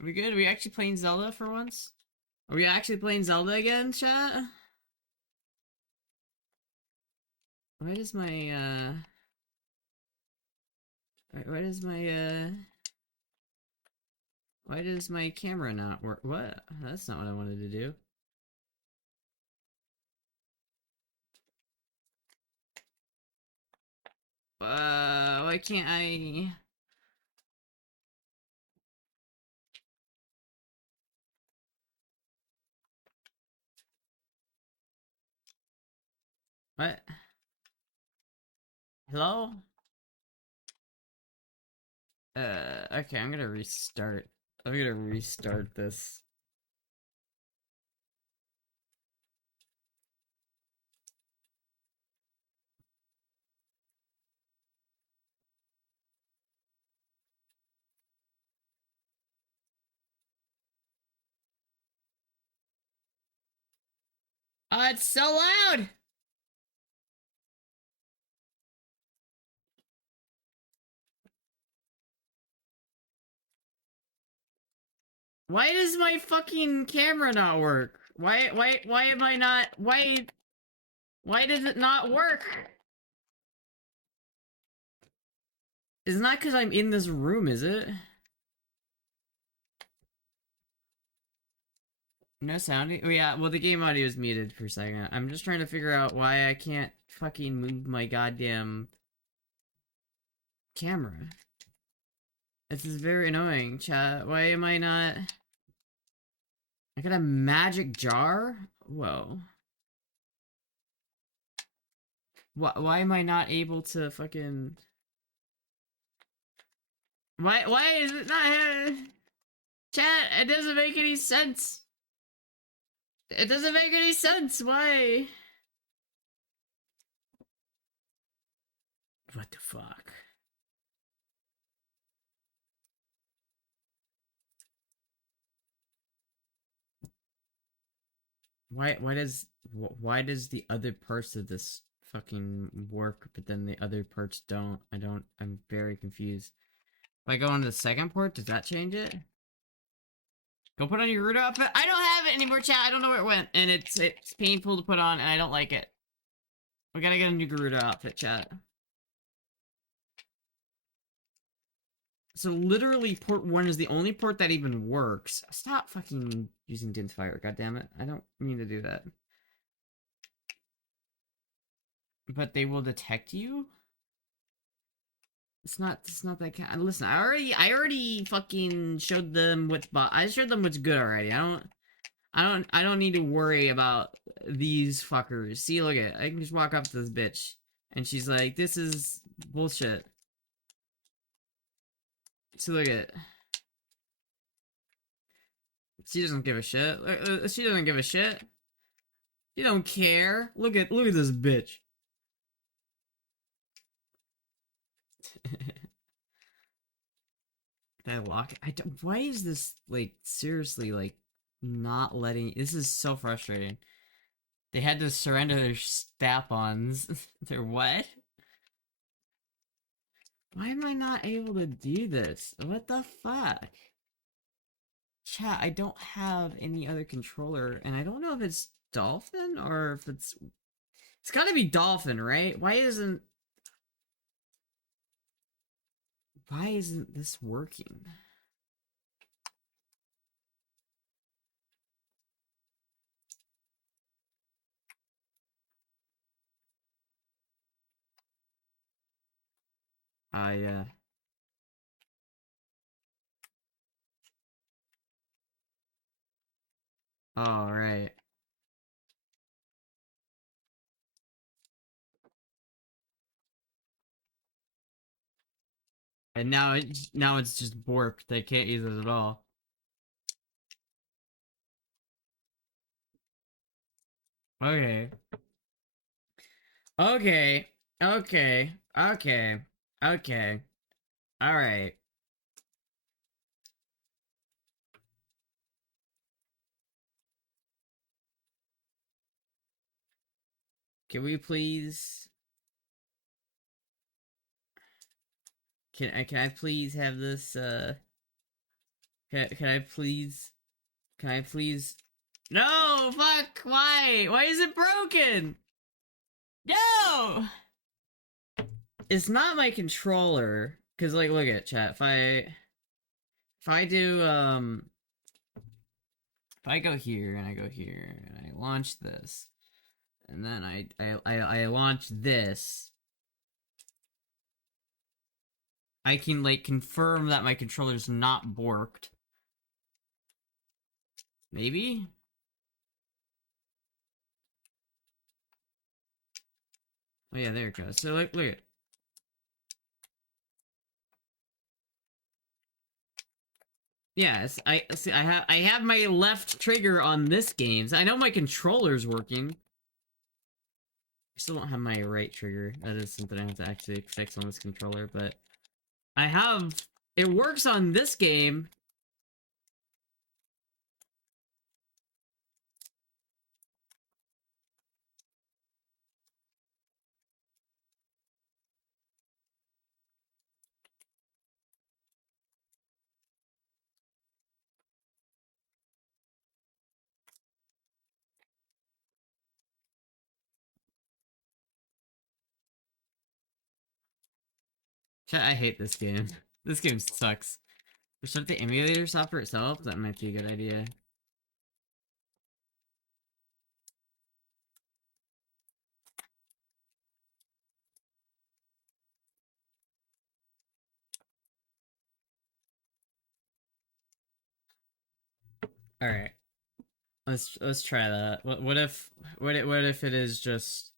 Are we good? Are we actually playing Zelda for once? Are we actually playing Zelda again, chat? Why does my why does my camera not work? What? That's not what I wanted to do. Why can't I? What? Hello? Okay, I'm gonna restart. I'm gonna restart this. It's so loud! Why does my fucking camera not work? Why am I not, why does it not work? It's not because I'm in this room, is it? No sounding? Oh yeah, well the game audio is muted for a second. I'm just trying to figure out why I can't fucking move my goddamn camera. This is very annoying, chat. Why am I not... I got a magic jar? Whoa. Why am I not able to fucking... Why is it not... Chat, it doesn't make any sense. It doesn't make any sense. Why? What the fuck? Why does the other parts of this fucking work, but then the other parts don't? I'm very confused. If I go on to the second port, does that change it? Go put on your Rudo outfit. I don't have it anymore, chat. I don't know where it went, and it's painful to put on, and I don't like it. We gotta get a new Garuda outfit, chat. So literally port 1 is the only port that even works. Stop fucking using Identifier, goddammit. I don't mean to do that. But they will detect you? It's not that kind. Listen, I already fucking showed them I showed them what's good already. I don't need to worry about these fuckers. See, look at it. I can just walk up to this bitch and she's like, this is bullshit. So look at it. She doesn't give a shit. She doesn't give a shit. You don't care. Look at this bitch. That lock. Why is this like seriously like not letting? This is so frustrating. They had to surrender their strap-ons. Their what? Why am I not able to do this? What the fuck? Chat, I don't have any other controller, and I don't know if it's Dolphin or if it's gotta be Dolphin, right? Why isn't this working? Yeah. All right. And now it's just borked. I can't use it at all. Okay. Okay. Okay. Okay. Okay. All right. Can we please? Can I please have this? Can I please? Can I please? No! Fuck! Why? Why is it broken? No! It's not my controller. Cause like, look at chat. If I do if I go here and I go here and I launch this, and then I launch this, I can like confirm that my controller's not borked. Maybe? Oh yeah, there it goes. So like, look at. Yes, I see. I have my left trigger on this game. So I know my controller's working. I still don't have my right trigger. That is something I have to actually fix on this controller, but I have. It works on this game. I hate this game. This game sucks. Restart the emulator software itself? That might be a good idea. Alright. Let's try that. What if it is just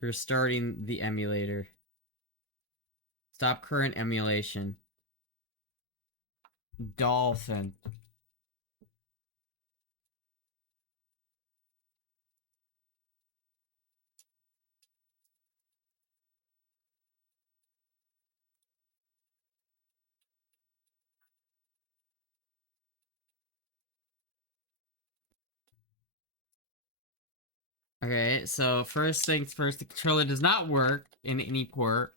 restarting the emulator? Stop current emulation. Dolphin. Okay, so first things first, the controller does not work in any port.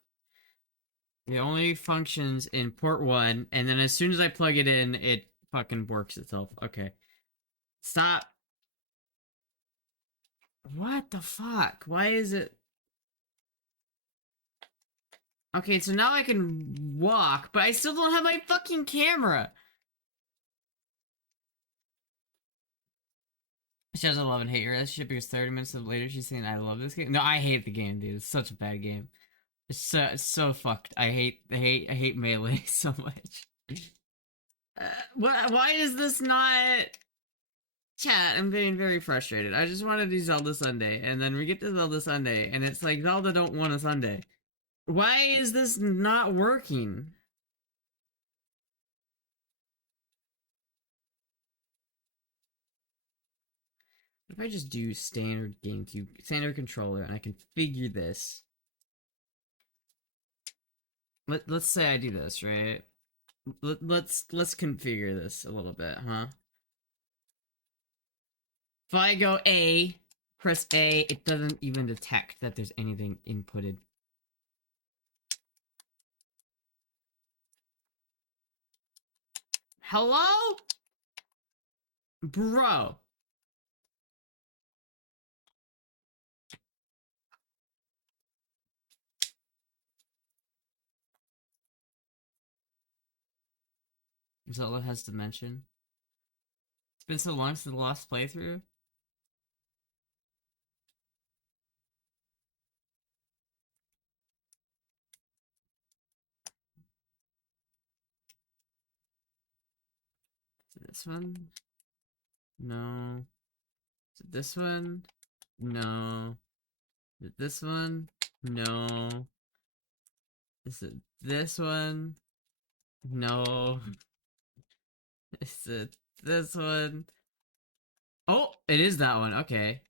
It only functions in port 1, and then as soon as I plug it in, it fucking works itself. Okay. Stop. What the fuck? Why is it... Okay, so now I can walk, but I still don't have my fucking camera. She doesn't love and hate your relationship because 30 minutes later she's saying, I love this game. No, I hate the game, dude. It's such a bad game. It's so fucked. I hate Melee so much. Why is this not... Chat, I'm being very frustrated. I just want to do Zelda Sunday, and then we get to Zelda Sunday, and it's like, Zelda don't want a Sunday. Why is this not working? What if I just do standard GameCube, standard controller, and I can figure this? Let's say I do this, right? Let's configure this a little bit, huh? If I go A, press A, it doesn't even detect that there's anything inputted. Hello? Bro. Zelda has dimension. It's been so long since the last playthrough. Is it this one? No. Is it this one? No. Is it this one? No. Is it this one? No. Is it this one? Oh, it is that one. Okay.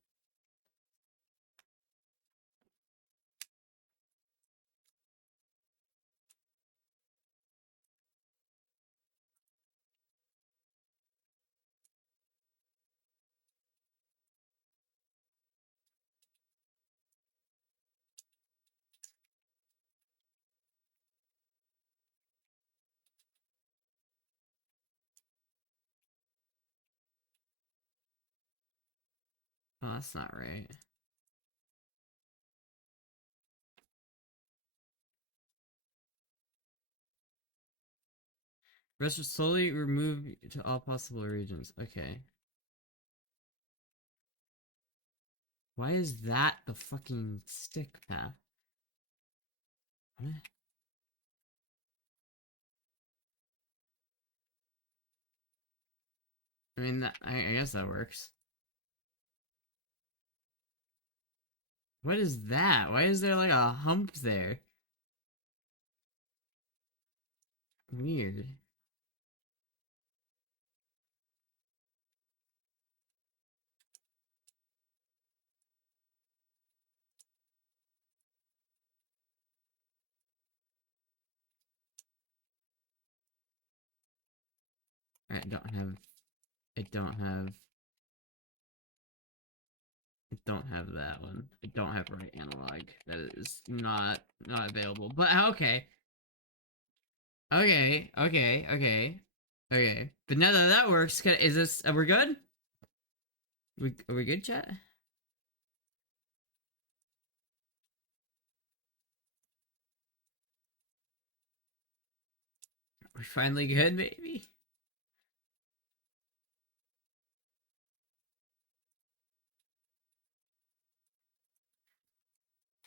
Oh, that's not right. Rest will slowly remove to all possible regions. Okay. Why is that the fucking stick path? What? I mean, I guess that works. What is that? Why is there like a hump there? Weird. I don't have. I don't have. I don't have that one. I don't have right analog. That is not available. But okay. Okay. Okay. Okay. Okay. But now that that works, is this? Are we good? Are we good, chat? We're finally good, maybe.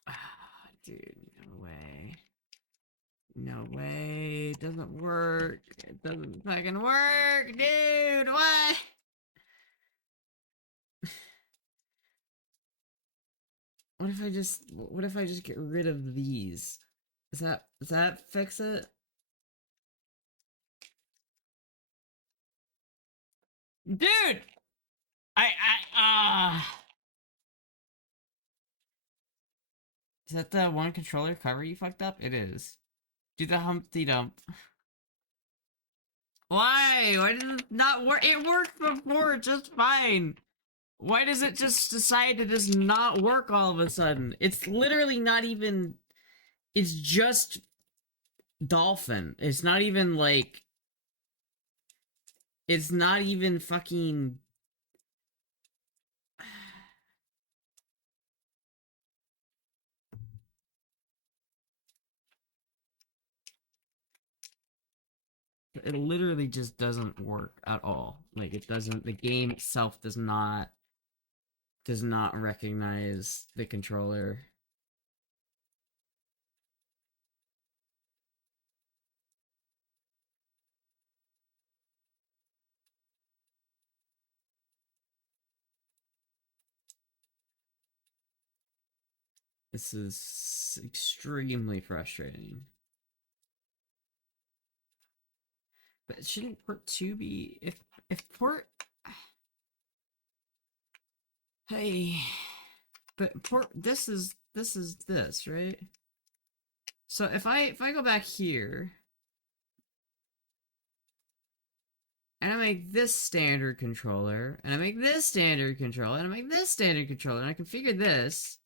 Ah, dude, no way. No way. It doesn't work. It doesn't fucking work, dude. What? What if I just get rid of these? Does that fix it? Dude! Is that the one controller cover you fucked up? It is. Do the Humpty Dump. Why? Why did it not work? It worked before just fine. Why does it just decide to just not work all of a sudden? It's literally not even... It's just Dolphin. It's not even like... It's not even fucking... It literally just doesn't work at all. Like it doesn't. The game itself does not recognize the controller. This is extremely frustrating. But shouldn't port 2 be if port hey but port this, right? So if I go back here and I make this standard controller and I make this standard controller and I make this standard controller and I configure this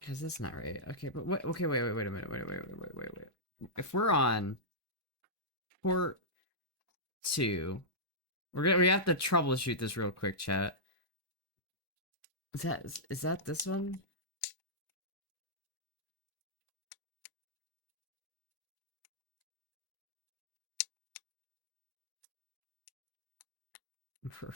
because that's not right. Okay, but what okay wait a minute wait. If we're on port 2, we have to troubleshoot this real quick, chat. Is that this one? Bro.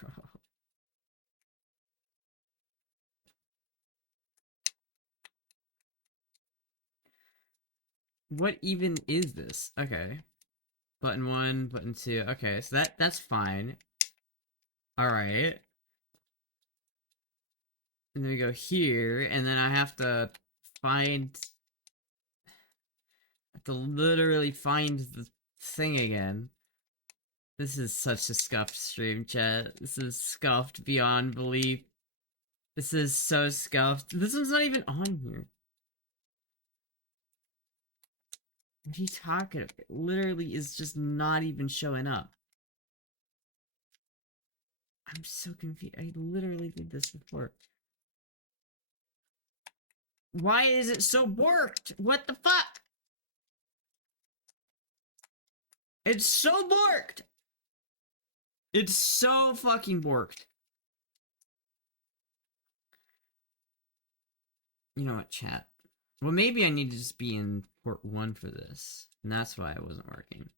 What even is this? Okay. Button 1, button 2. Okay, so that's fine. Alright. And then we go here, and then I have to literally find the thing again. This is such a scuffed stream, chat. This is scuffed beyond belief. This is so scuffed. This one's not even on here. What are you talking about? It literally is just not even showing up. I'm so confused. I literally did this before. Why is it so borked? What the fuck? It's so borked! It's so fucking borked. You know what, chat? Well, maybe I need to just be in port 1 for this. And that's why it wasn't working.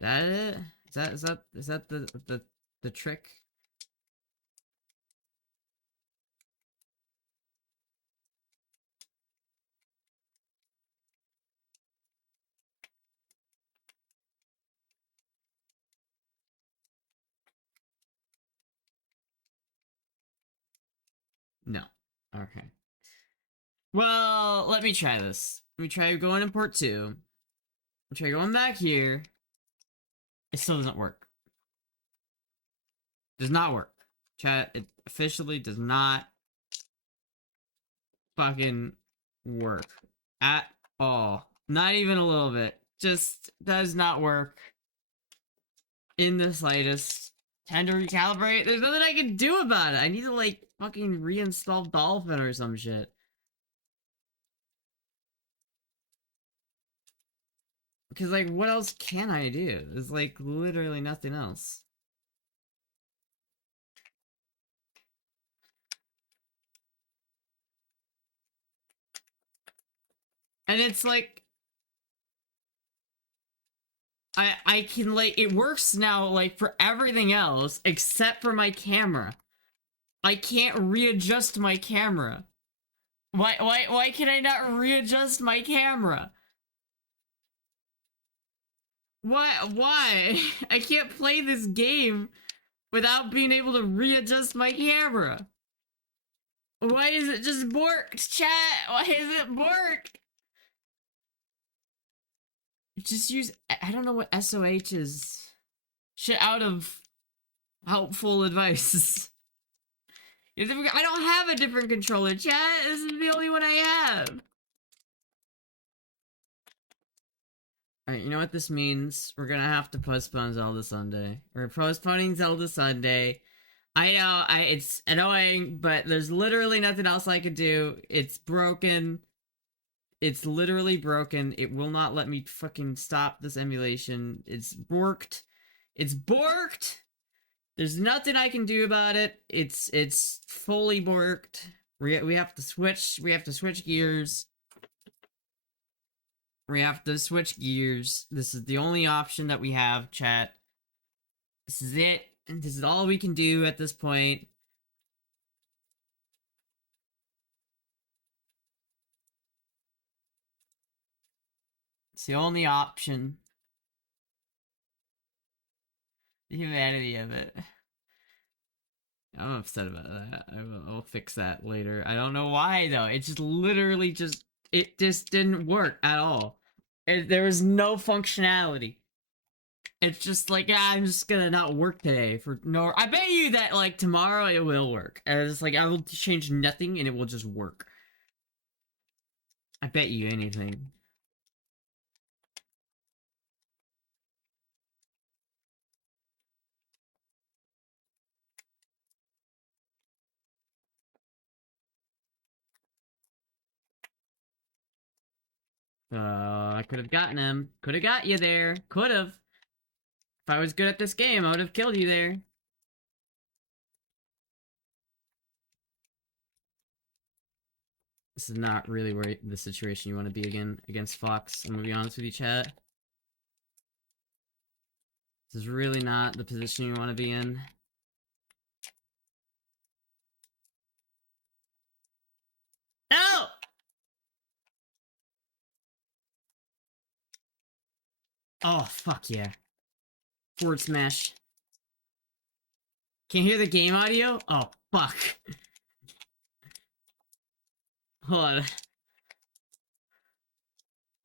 That it? Is that the trick? No. Okay. Well, let me try this. Let me try going in port 2. I'll try going back here. It still doesn't work. Does not work. Chat, it officially does not fucking work. At all. Not even a little bit. Just does not work. In the slightest. Time to recalibrate. There's nothing I can do about it. I need to, like, fucking reinstall Dolphin or some shit. Because, like, what else can I do? There's, like, literally nothing else. And it's like... I can, like, it works now, like, for everything else, except for my camera. I can't readjust my camera. Why can I not readjust my camera? Why? I can't play this game without being able to readjust my camera. Why is it just borked, chat? Why is it borked? Just use, I don't know what SOH is. Shit out of helpful advice. I don't have a different controller, chat. This is the only one I have. Alright, you know what this means? We're gonna have to postpone Zelda Sunday. We're postponing Zelda Sunday. I know, it's annoying, but there's literally nothing else I could do. It's broken. It's literally broken. It will not let me fucking stop this emulation. It's borked. It's borked! There's nothing I can do about it. It's fully borked. We have to switch gears. We have to switch gears. This is the only option that we have, chat. This is it. And this is all we can do at this point. It's the only option. The humanity of it. I'm upset about that. I'll fix that later. I don't know why, though. It just literally just... It just didn't work at all. There was no functionality. It's just like, I'm just gonna not work today for no... I bet you that, like, tomorrow it will work. And it's like, I will change nothing and it will just work. I bet you anything. I could have gotten him. Could have got you there. Could have. If I was good at this game, I would have killed you there. This is not really where the situation you want to be again against Fox. I'm gonna be honest with you, chat. This is really not the position you want to be in. No! Oh, fuck yeah. Forward smash. Can't hear the game audio? Oh, fuck. Hold on.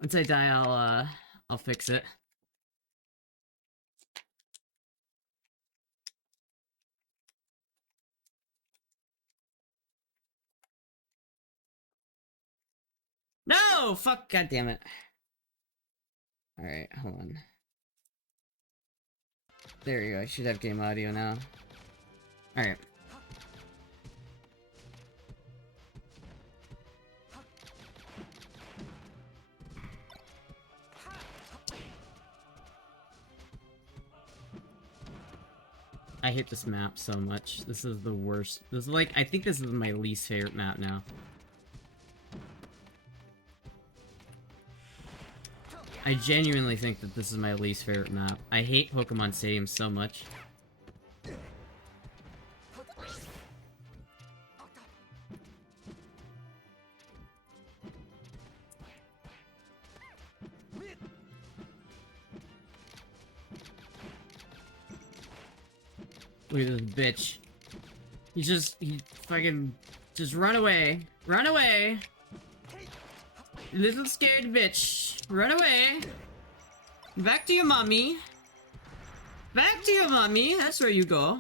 Once I die, I'll fix it. No! Fuck, god damn it. Alright, hold on. There you go, I should have game audio now. Alright. I hate this map so much. This is the worst. This is like, I think this is my least favorite map now. I genuinely think that this is my least favorite map. I hate Pokemon Stadium so much. Look at this bitch. He fucking, just run away. Run away! Little scared bitch. Run away! Back to your mommy. Back to your mommy, that's where you go.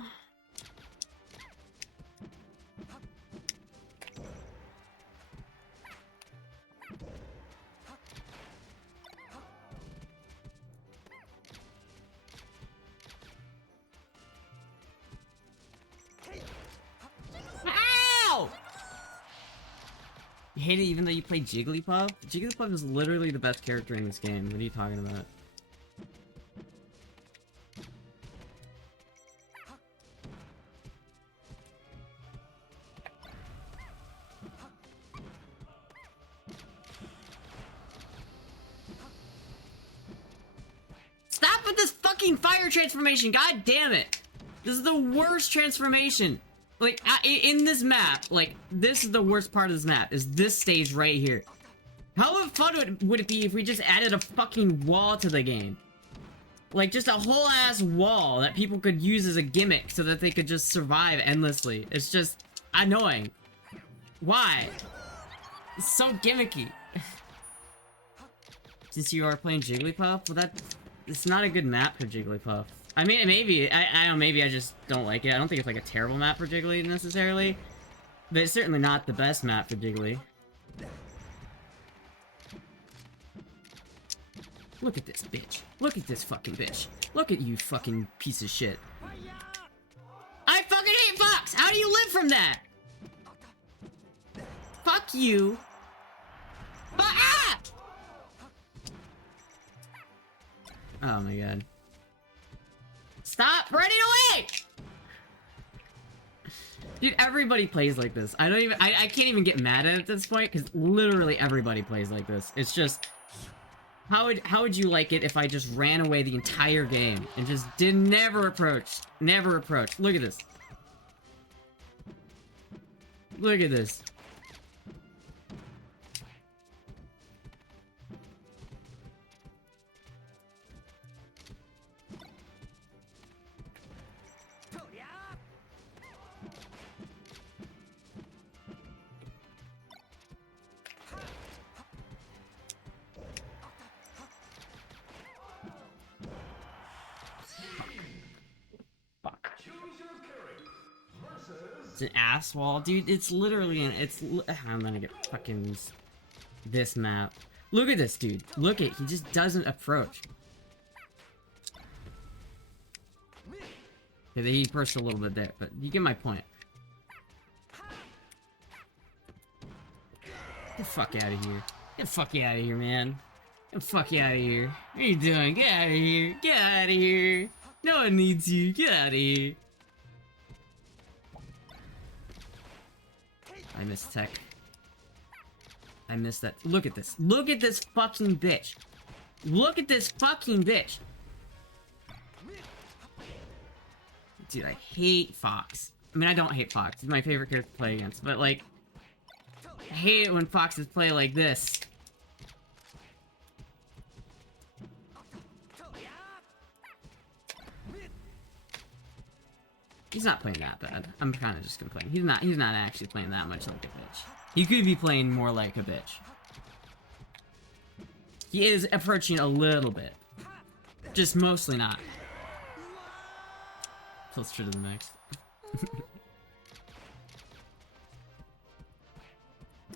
You hate it even though you play Jigglypuff? Jigglypuff is literally the best character in this game. What are you talking about? Stop with this fucking fire transformation! God damn it! This is the worst transformation! Like, in this map, like, this is the worst part of this map, is this stage right here. How fun would it be if we just added a fucking wall to the game? Like, just a whole-ass wall that people could use as a gimmick so that they could just survive endlessly. It's just annoying. Why? It's so gimmicky. Since you are playing Jigglypuff, well, it's not a good map for Jigglypuff. I mean, maybe, I don't know, maybe I just don't like it. I don't think it's like a terrible map for Jiggly, necessarily. But it's certainly not the best map for Jiggly. Look at this bitch. Look at this fucking bitch. Look at you fucking piece of shit. I fucking hate Fox! How do you live from that? Fuck you. Ah! Oh my god. Stop running away! Dude, everybody plays like this. I can't even get mad at it at this point, because literally everybody plays like this. It's just... How would you like it if I just ran away the entire game and just never approach? Never approach. Look at this. Look at this. It's an ass wall, dude. It's literally I'm gonna get fucking this map. Look at this dude. Look at, he just doesn't approach. Okay, he pushed a little bit there, but you get my point. Get the fuck out of here. Get the fuck out of here, man. Get the fuck out of here. What are you doing? Get out of here. Get out of here. No one needs you. Get out of here. I missed tech. I missed that. Look at this. Look at this fucking bitch. Look at this fucking bitch. Dude, I hate Fox. I mean, I don't hate Fox. He's my favorite character to play against. But, like, I hate it when foxes play like this. He's not playing that bad. I'm kind of just complaining. He's not actually playing that much like a bitch. He could be playing more like a bitch. He is approaching a little bit. Just mostly not. Closer to the max.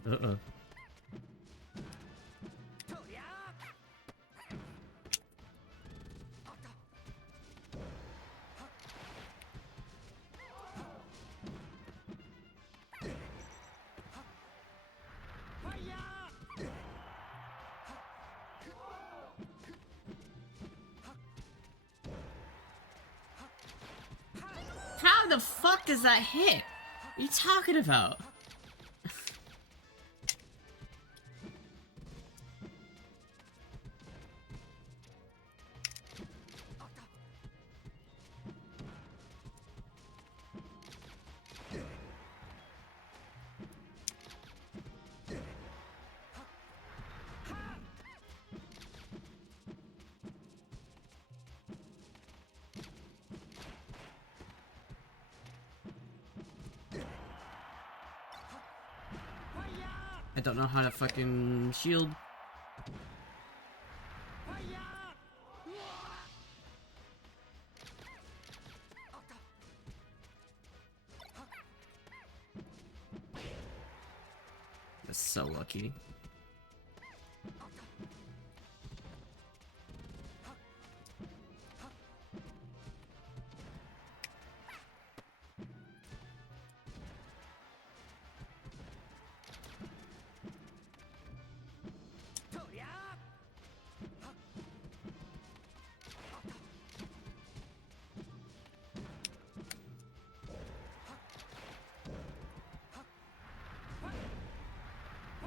Uh-oh. How the fuck does that hit? What are you talking about? I don't know how to fucking shield. That's so lucky.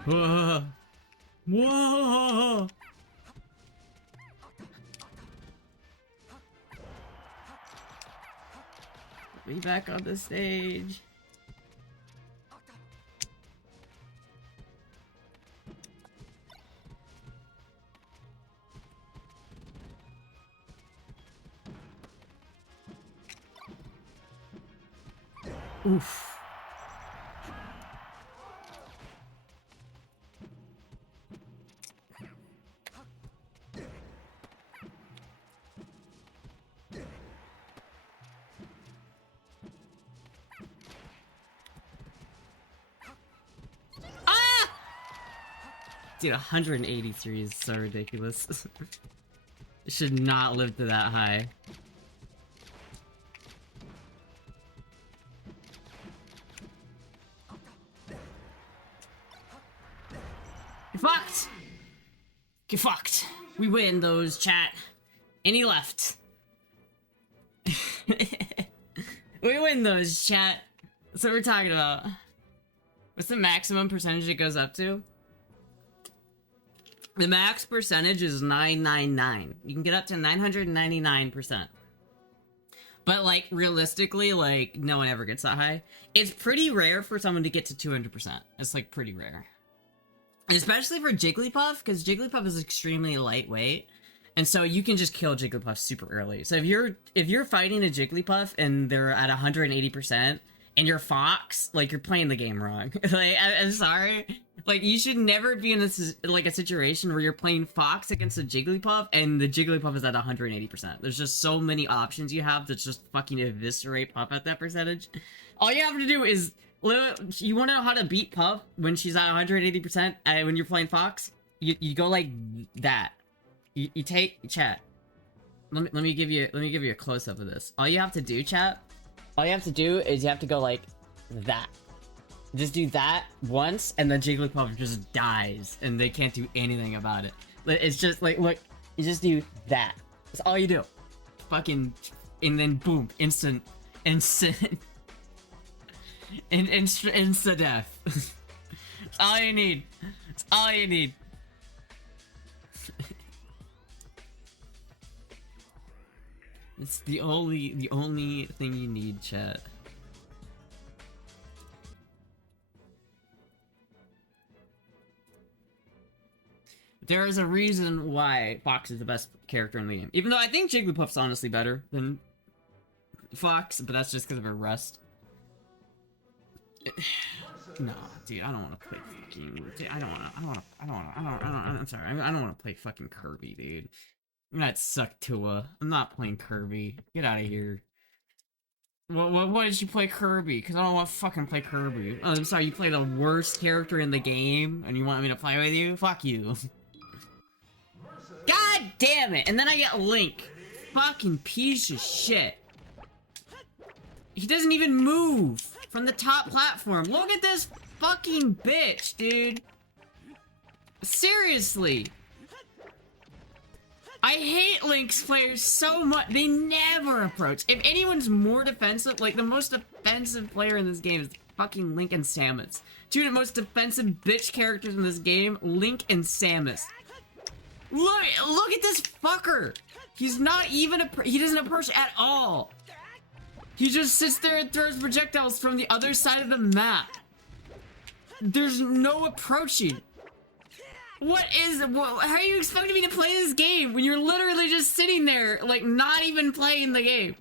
Whoa! Whoa! Be back on the stage. Oof. Dude, 183 is so ridiculous. It should not live to that high. You're fucked! Get fucked. We win those, chat. And he left. We win those, chat. That's what we're talking about. What's the maximum percentage it goes up to? The max percentage is 999. You can get up to 999%. But, like, realistically, like, no one ever gets that high. It's pretty rare for someone to get to 200%. It's, like, pretty rare. Especially for Jigglypuff, because Jigglypuff is extremely lightweight. And so you can just kill Jigglypuff super early. So if you're fighting a Jigglypuff and they're at 180%, and you're Fox, like, you're playing the game wrong. Like, I'm sorry. Like, you should never be in this, like, a situation where you're playing Fox against a Jigglypuff, and the Jigglypuff is at 180%. There's just so many options you have to just fucking eviscerate Puff at that percentage. All you have to do is, you want to know how to beat Puff when she's at 180%, when you're playing Fox? You go like that. You take, chat. Let me give you a close-up of this. All you have to do, chat, all you have to do is you have to go like that. Just do that once, and the Jigglypuff just dies, and they can't do anything about it. It's just like, look, you just do that. That's all you do. Fucking, and then boom, instant death. That's all you need. That's all you need. It's the only thing you need, chat. There is a reason why Fox is the best character in the game. Even though I think Jigglypuff's honestly better than Fox, but that's just because of her rust. No, dude, I don't want to play fucking. Dude, I'm sorry, I don't want to play fucking Kirby, dude. That sucked Tua. I'm not playing Kirby. Get out of here. Why did you play Kirby? Because I don't want to fucking play Kirby. Oh, I'm sorry, you play the worst character in the game, and you want me to play with you? Fuck you. God damn it! And then I get Link. Fucking piece of shit. He doesn't even move from the top platform. Look at this fucking bitch, dude. Seriously. I hate Link's players so much. They never approach. If anyone's more defensive, like the most defensive player in this game is fucking Link and Samus. Two of the most defensive bitch characters in this game, Link and Samus. Look at this fucker. He's not even he doesn't approach at all. He just sits there and throws projectiles from the other side of the map. There's no approaching. How are you expecting me to play this game when you're literally just sitting there, like, not even playing the game?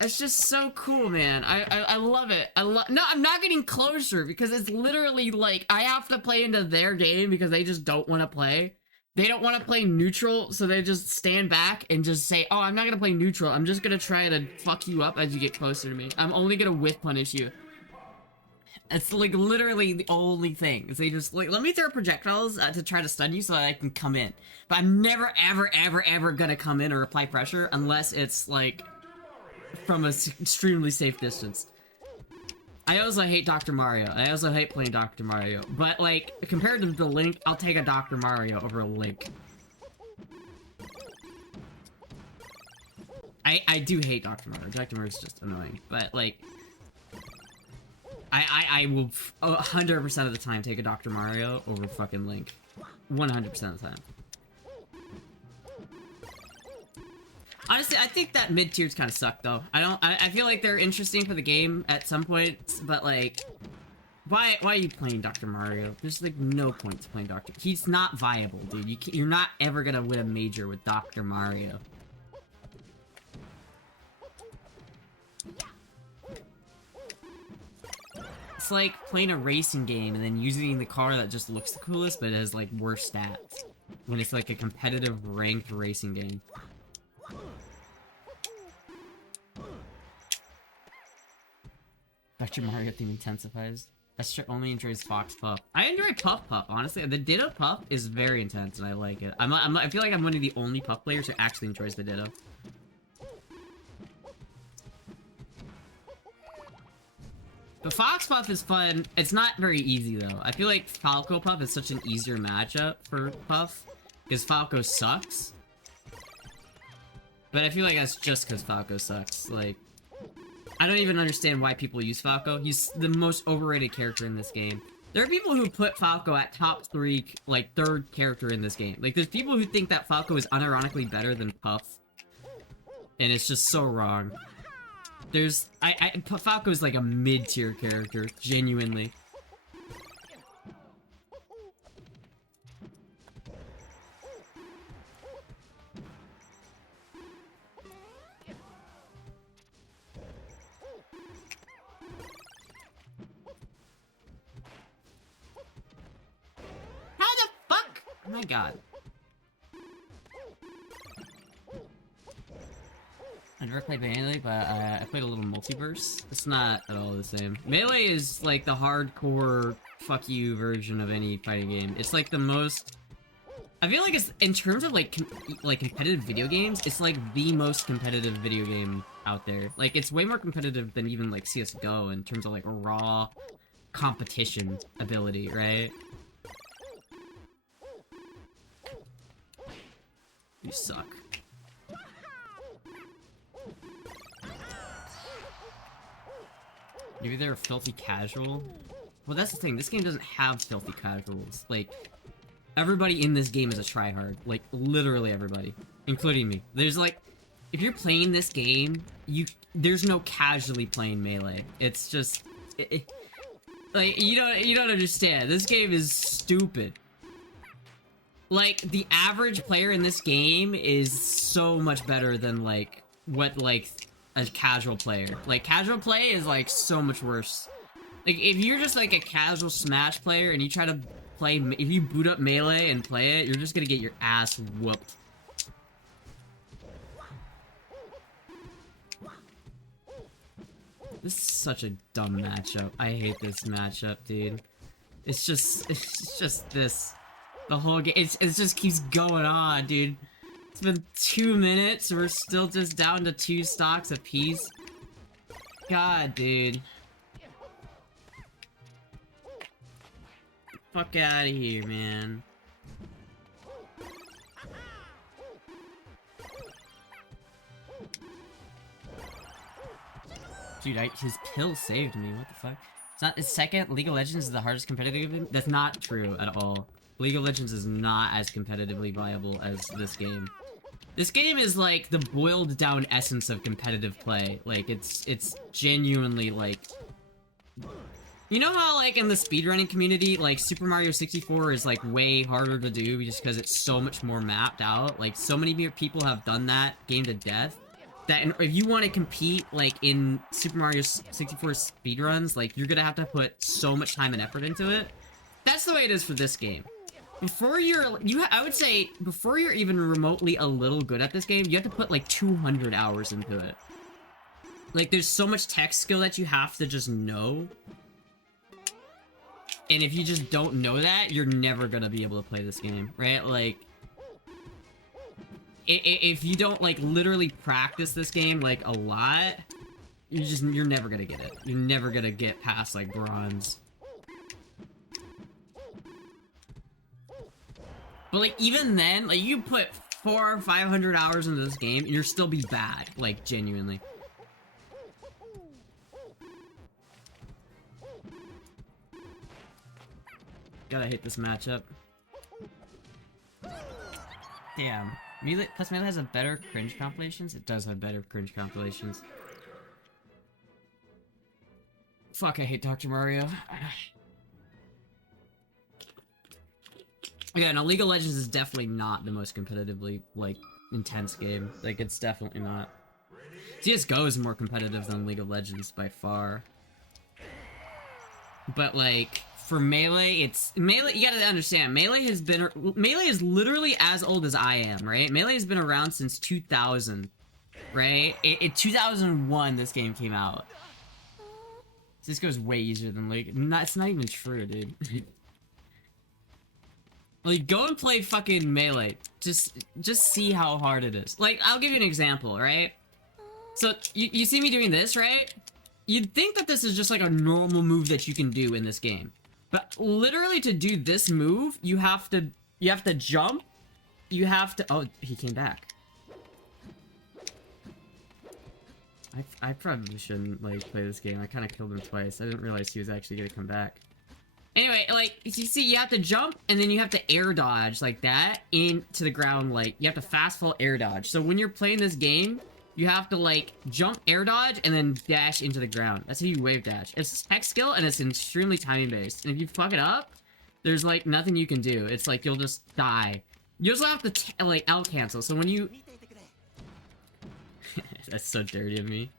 It's just so cool, man. I love it. No, I'm not getting closer because it's literally like I have to play into their game because they just don't want to play. They don't want to play neutral, so they just stand back and just say, oh, I'm not gonna play neutral. I'm just gonna try to fuck you up as you get closer to me. I'm only gonna whiff punish you. It's like literally the only thing. Is they just like, let me throw projectiles to try to stun you so that I can come in. But I'm never, ever, ever, ever gonna come in or apply pressure unless it's like from an extremely safe distance. I also hate Dr. Mario. I also hate playing Dr. Mario. But like, compared to the Link, I'll take a Dr. Mario over a Link. I do hate Dr. Mario. Dr. Mario's just annoying. But like, I will 100% of the time take a Dr. Mario over fucking Link. 100% of the time. Honestly, I think that mid-tiers kind of suck, though. I feel like they're interesting for the game at some points, but like, why are you playing Dr. Mario? There's like no point to playing Dr. He's not viable, dude. You're not ever gonna win a major with Dr. Mario. It's like playing a racing game and then using the car that just looks the coolest, but it has like worse stats. When it's like a competitive ranked racing game. Dr. Mario theme intensifies. Astra only enjoys Fox Puff. I enjoy Puff, honestly. The Ditto Puff is very intense and I like it. I feel like I'm one of the only Puff players who actually enjoys the Ditto. The Fox Puff is fun. It's not very easy though. I feel like Falco Puff is such an easier matchup for Puff. Because Falco sucks. But I feel like that's just because Falco sucks. Like, I don't even understand why people use Falco. He's the most overrated character in this game. There are people who put Falco at top 3, like, third character in this game. Like, there's people who think that Falco is unironically better than Puff. And it's just so wrong. There's... Falco is like a mid-tier character, genuinely. Oh my god. I never played Melee, but I played a little Multiverse. It's not at all the same. Melee is like the hardcore fuck you version of any fighting game. It's like the most... I feel like it's, in terms of like competitive video games, it's like the most competitive video game out there. Like, it's way more competitive than even like CSGO in terms of like raw competition ability, right? You suck. Maybe they're filthy casual? Well, that's the thing. This game doesn't have filthy casuals. Like, everybody in this game is a tryhard. Like, literally everybody. Including me. There's like... If you're playing this game, there's no casually playing Melee. It's just... like, you don't understand. This game is stupid. Like, the average player in this game is so much better than, like, what, like, a casual player. Like, casual play is, like, so much worse. Like, if you're just, like, a casual Smash player and you try to play... If you boot up Melee and play it, you're just gonna get your ass whooped. This is such a dumb matchup. I hate this matchup, dude. It's just this... The whole game, it just keeps going on, dude. It's been 2 minutes, we're still just down to 2 stocks apiece. God, dude. Fuck out of here, man. Dude, his pill saved me, what the fuck? It's not, it's second, League of Legends is the hardest competitive game? That's not true at all. League of Legends is not as competitively viable as this game. This game is like the boiled down essence of competitive play. Like, it's genuinely like... You know how like in the speedrunning community, like Super Mario 64 is like way harder to do just because it's so much more mapped out? Like, so many people have done that game to death. That if you want to compete like in Super Mario 64 speedruns, like you're gonna have to put so much time and effort into it. That's the way it is for this game. Before I would say, before you're even remotely a little good at this game, you have to put like 200 hours into it. Like, there's so much tech skill that you have to just know. And if you just don't know that, you're never gonna be able to play this game, right? Like, if you don't, like, literally practice this game, like, a lot, you're never gonna get it. You're never gonna get past, like, bronze. But, like, even then, like, you put 400 or 500 hours into this game, and you'll still be bad, like, genuinely. Gotta hate this matchup. Damn. Melee, plus Melee has a better cringe compilations? It does have better cringe compilations. Fuck, I hate Dr. Mario. Yeah, no, League of Legends is definitely not the most competitively, like, intense game. Like, it's definitely not. CSGO is more competitive than League of Legends by far. But, like, for Melee, Melee, you gotta understand, Melee is literally as old as I am, right? Melee has been around since 2000, right? In 2001, this game came out. This goes way easier than League. It's not even true, dude. Like, go and play fucking Melee. Just see how hard it is. Like, I'll give you an example, right? So, you see me doing this, right? You'd think that this is just like a normal move that you can do in this game. But literally to do this move, you have to jump. You have to, oh, he came back. I probably shouldn't, like, play this game. I kind of killed him twice. I didn't realize he was actually gonna come back. Anyway, like, you see, you have to jump, and then you have to air dodge, like that, into the ground, like, you have to fast fall air dodge. So when you're playing this game, you have to, like, jump air dodge, and then dash into the ground. That's how you wave dash. It's tech skill, and it's extremely timing-based. And if you fuck it up, there's, like, nothing you can do. It's like, you'll just die. You also have to, like, L cancel, so when you... That's so dirty of me.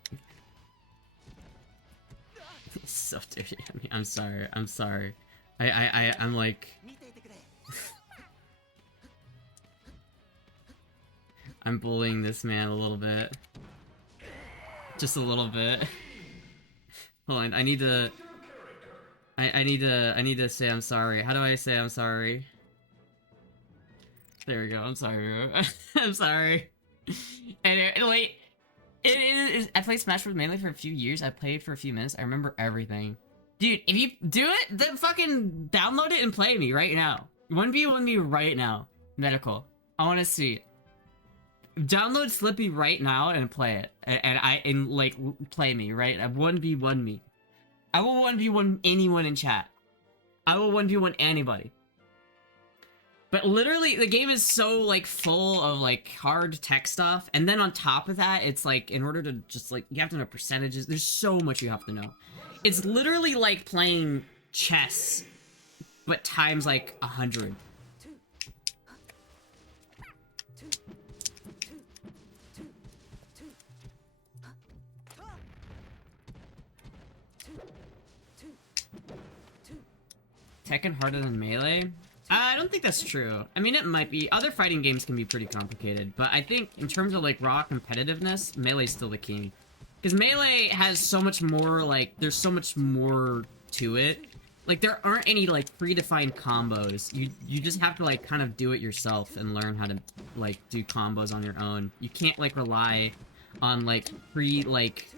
It's so dirty of me. I'm sorry. I'm sorry. I'm like... I'm bullying this man a little bit. Just a little bit. Hold on, I need to... I need to say I'm sorry. How do I say I'm sorry? There we go, I'm sorry, bro. I'm sorry. And wait... I played Smash Bros. Mainly for a few years. I played for a few minutes. I remember everything. Dude, if you do it, then fucking download it and play me right now. 1v1 right now. Medical. I want to see it. Download Slippy right now and play it. And like, play me, right? 1v1 me. I will 1v1 anyone in chat. I will 1v1 anybody. But literally, the game is so, like, full of, like, hard tech stuff. And then on top of that, it's, like, in order to just, like, you have to know percentages. There's so much you have to know. It's literally like playing chess, but times, like, 100. Tekken harder than Melee? I don't think that's true. I mean, it might be. Other fighting games can be pretty complicated, but I think in terms of, like, raw competitiveness, Melee's still the king. Because Melee has so much more, like, there's so much more to it. Like, there aren't any, like, predefined combos. You just have to, like, kind of do it yourself and learn how to, like, do combos on your own. You can't, like, rely on, like,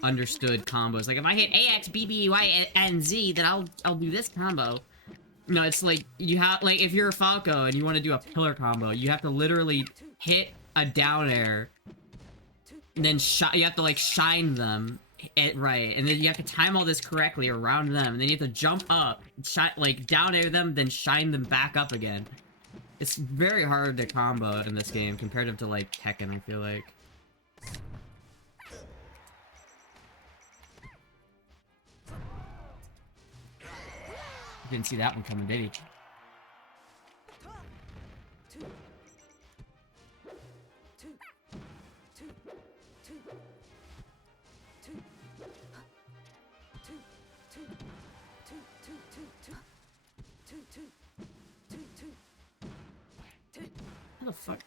understood combos. Like, if I hit AX, BB, Y, and Z, then I'll do this combo. No, it's like, you have, like, if you're a Falco and you want to do a pillar combo, you have to literally hit a down air, and then you have to, like, shine them, right, and then you have to time all this correctly around them, and then you have to jump up, like, down air them, then shine them back up again. It's very hard to combo in this game, comparative to, like, Tekken, I feel like. Didn't see that one coming, did he? How the fuck?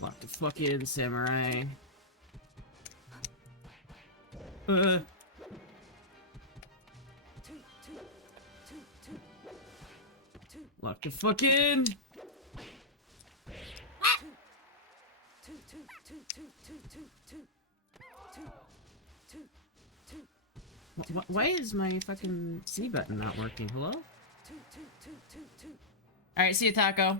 Fuck the fucking samurai. Lock the fucking. Why is my fucking C button not working? Hello? Alright, see you, Taco.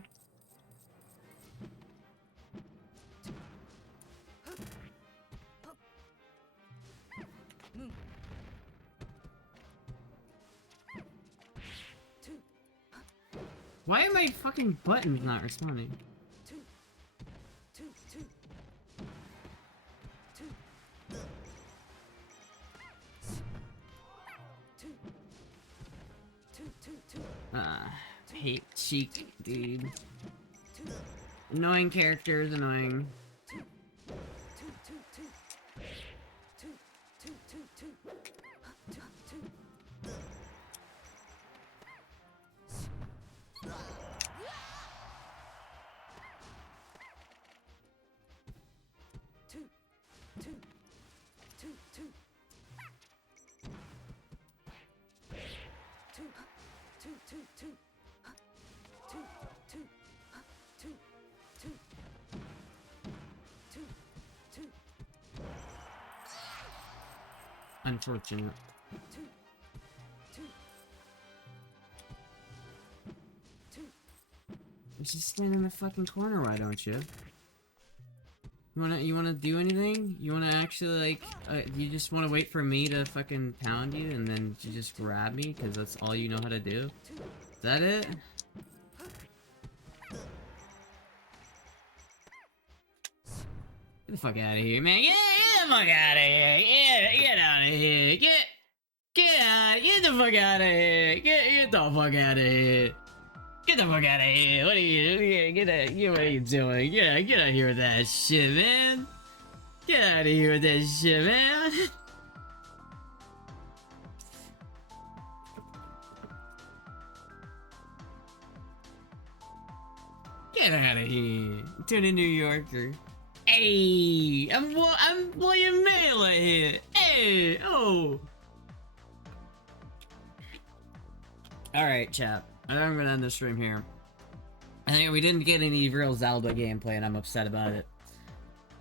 Why are my fucking buttons not responding? Hate Cheek, dude. Annoying characters, annoying. Unfortunate. Just stand in the fucking corner, why don't you? You wanna do anything? You wanna actually, like, you just wanna wait for me to fucking pound you and then you just grab me because that's all you know how to do? Is that it? Get the fuck out of here, man. Get the fuck out of here. Get out of here. Get the fuck out of here. Get the fuck out of here. Get the fuck out of here. What are you, what are you doing? Get out of here with that shit, man. Get out of here with that shit, man. Get out of here. To the New Yorker. Hey, I'm playing melee here. Hey, oh. Alright, chap. I think I'm gonna end the stream here. I think we didn't get any real Zelda gameplay and I'm upset about it.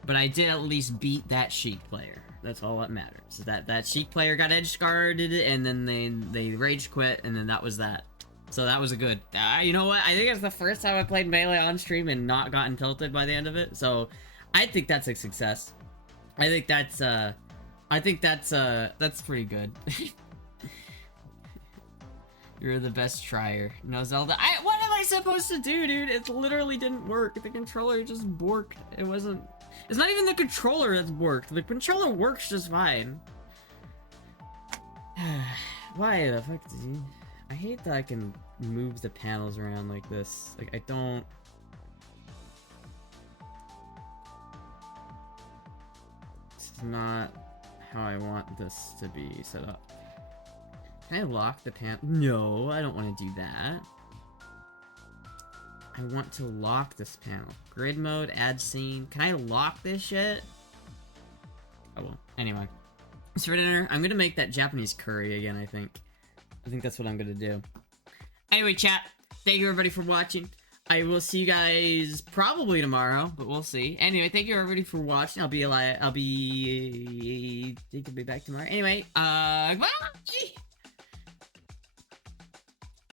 But I did at least beat that Sheik player. That's all that matters. That Sheik player got edge guarded and then they rage quit and then that was that. So that was a good... you know what? I think it's the first time I played Melee on stream and not gotten tilted by the end of it. So I think that's a success. I think that's pretty good. You're the best trier. No Zelda. What am I supposed to do, dude? It literally didn't work. The controller just borked. It wasn't... It's not even the controller that's borked. The controller works just fine. Why the fuck did you... I hate that I can move the panels around like this. Like, I don't... This is not how I want this to be set up. Can I lock the panel? No, I don't want to do that. I want to lock this panel. Grid mode, add scene. Can I lock this shit? Oh well. Anyway. So for dinner, I'm gonna make that Japanese curry again, I think. I think that's what I'm gonna do. Anyway, chat, thank you everybody for watching. I will see you guys probably tomorrow, but we'll see. Anyway, thank you everybody for watching. I'll be back tomorrow. Anyway, bye!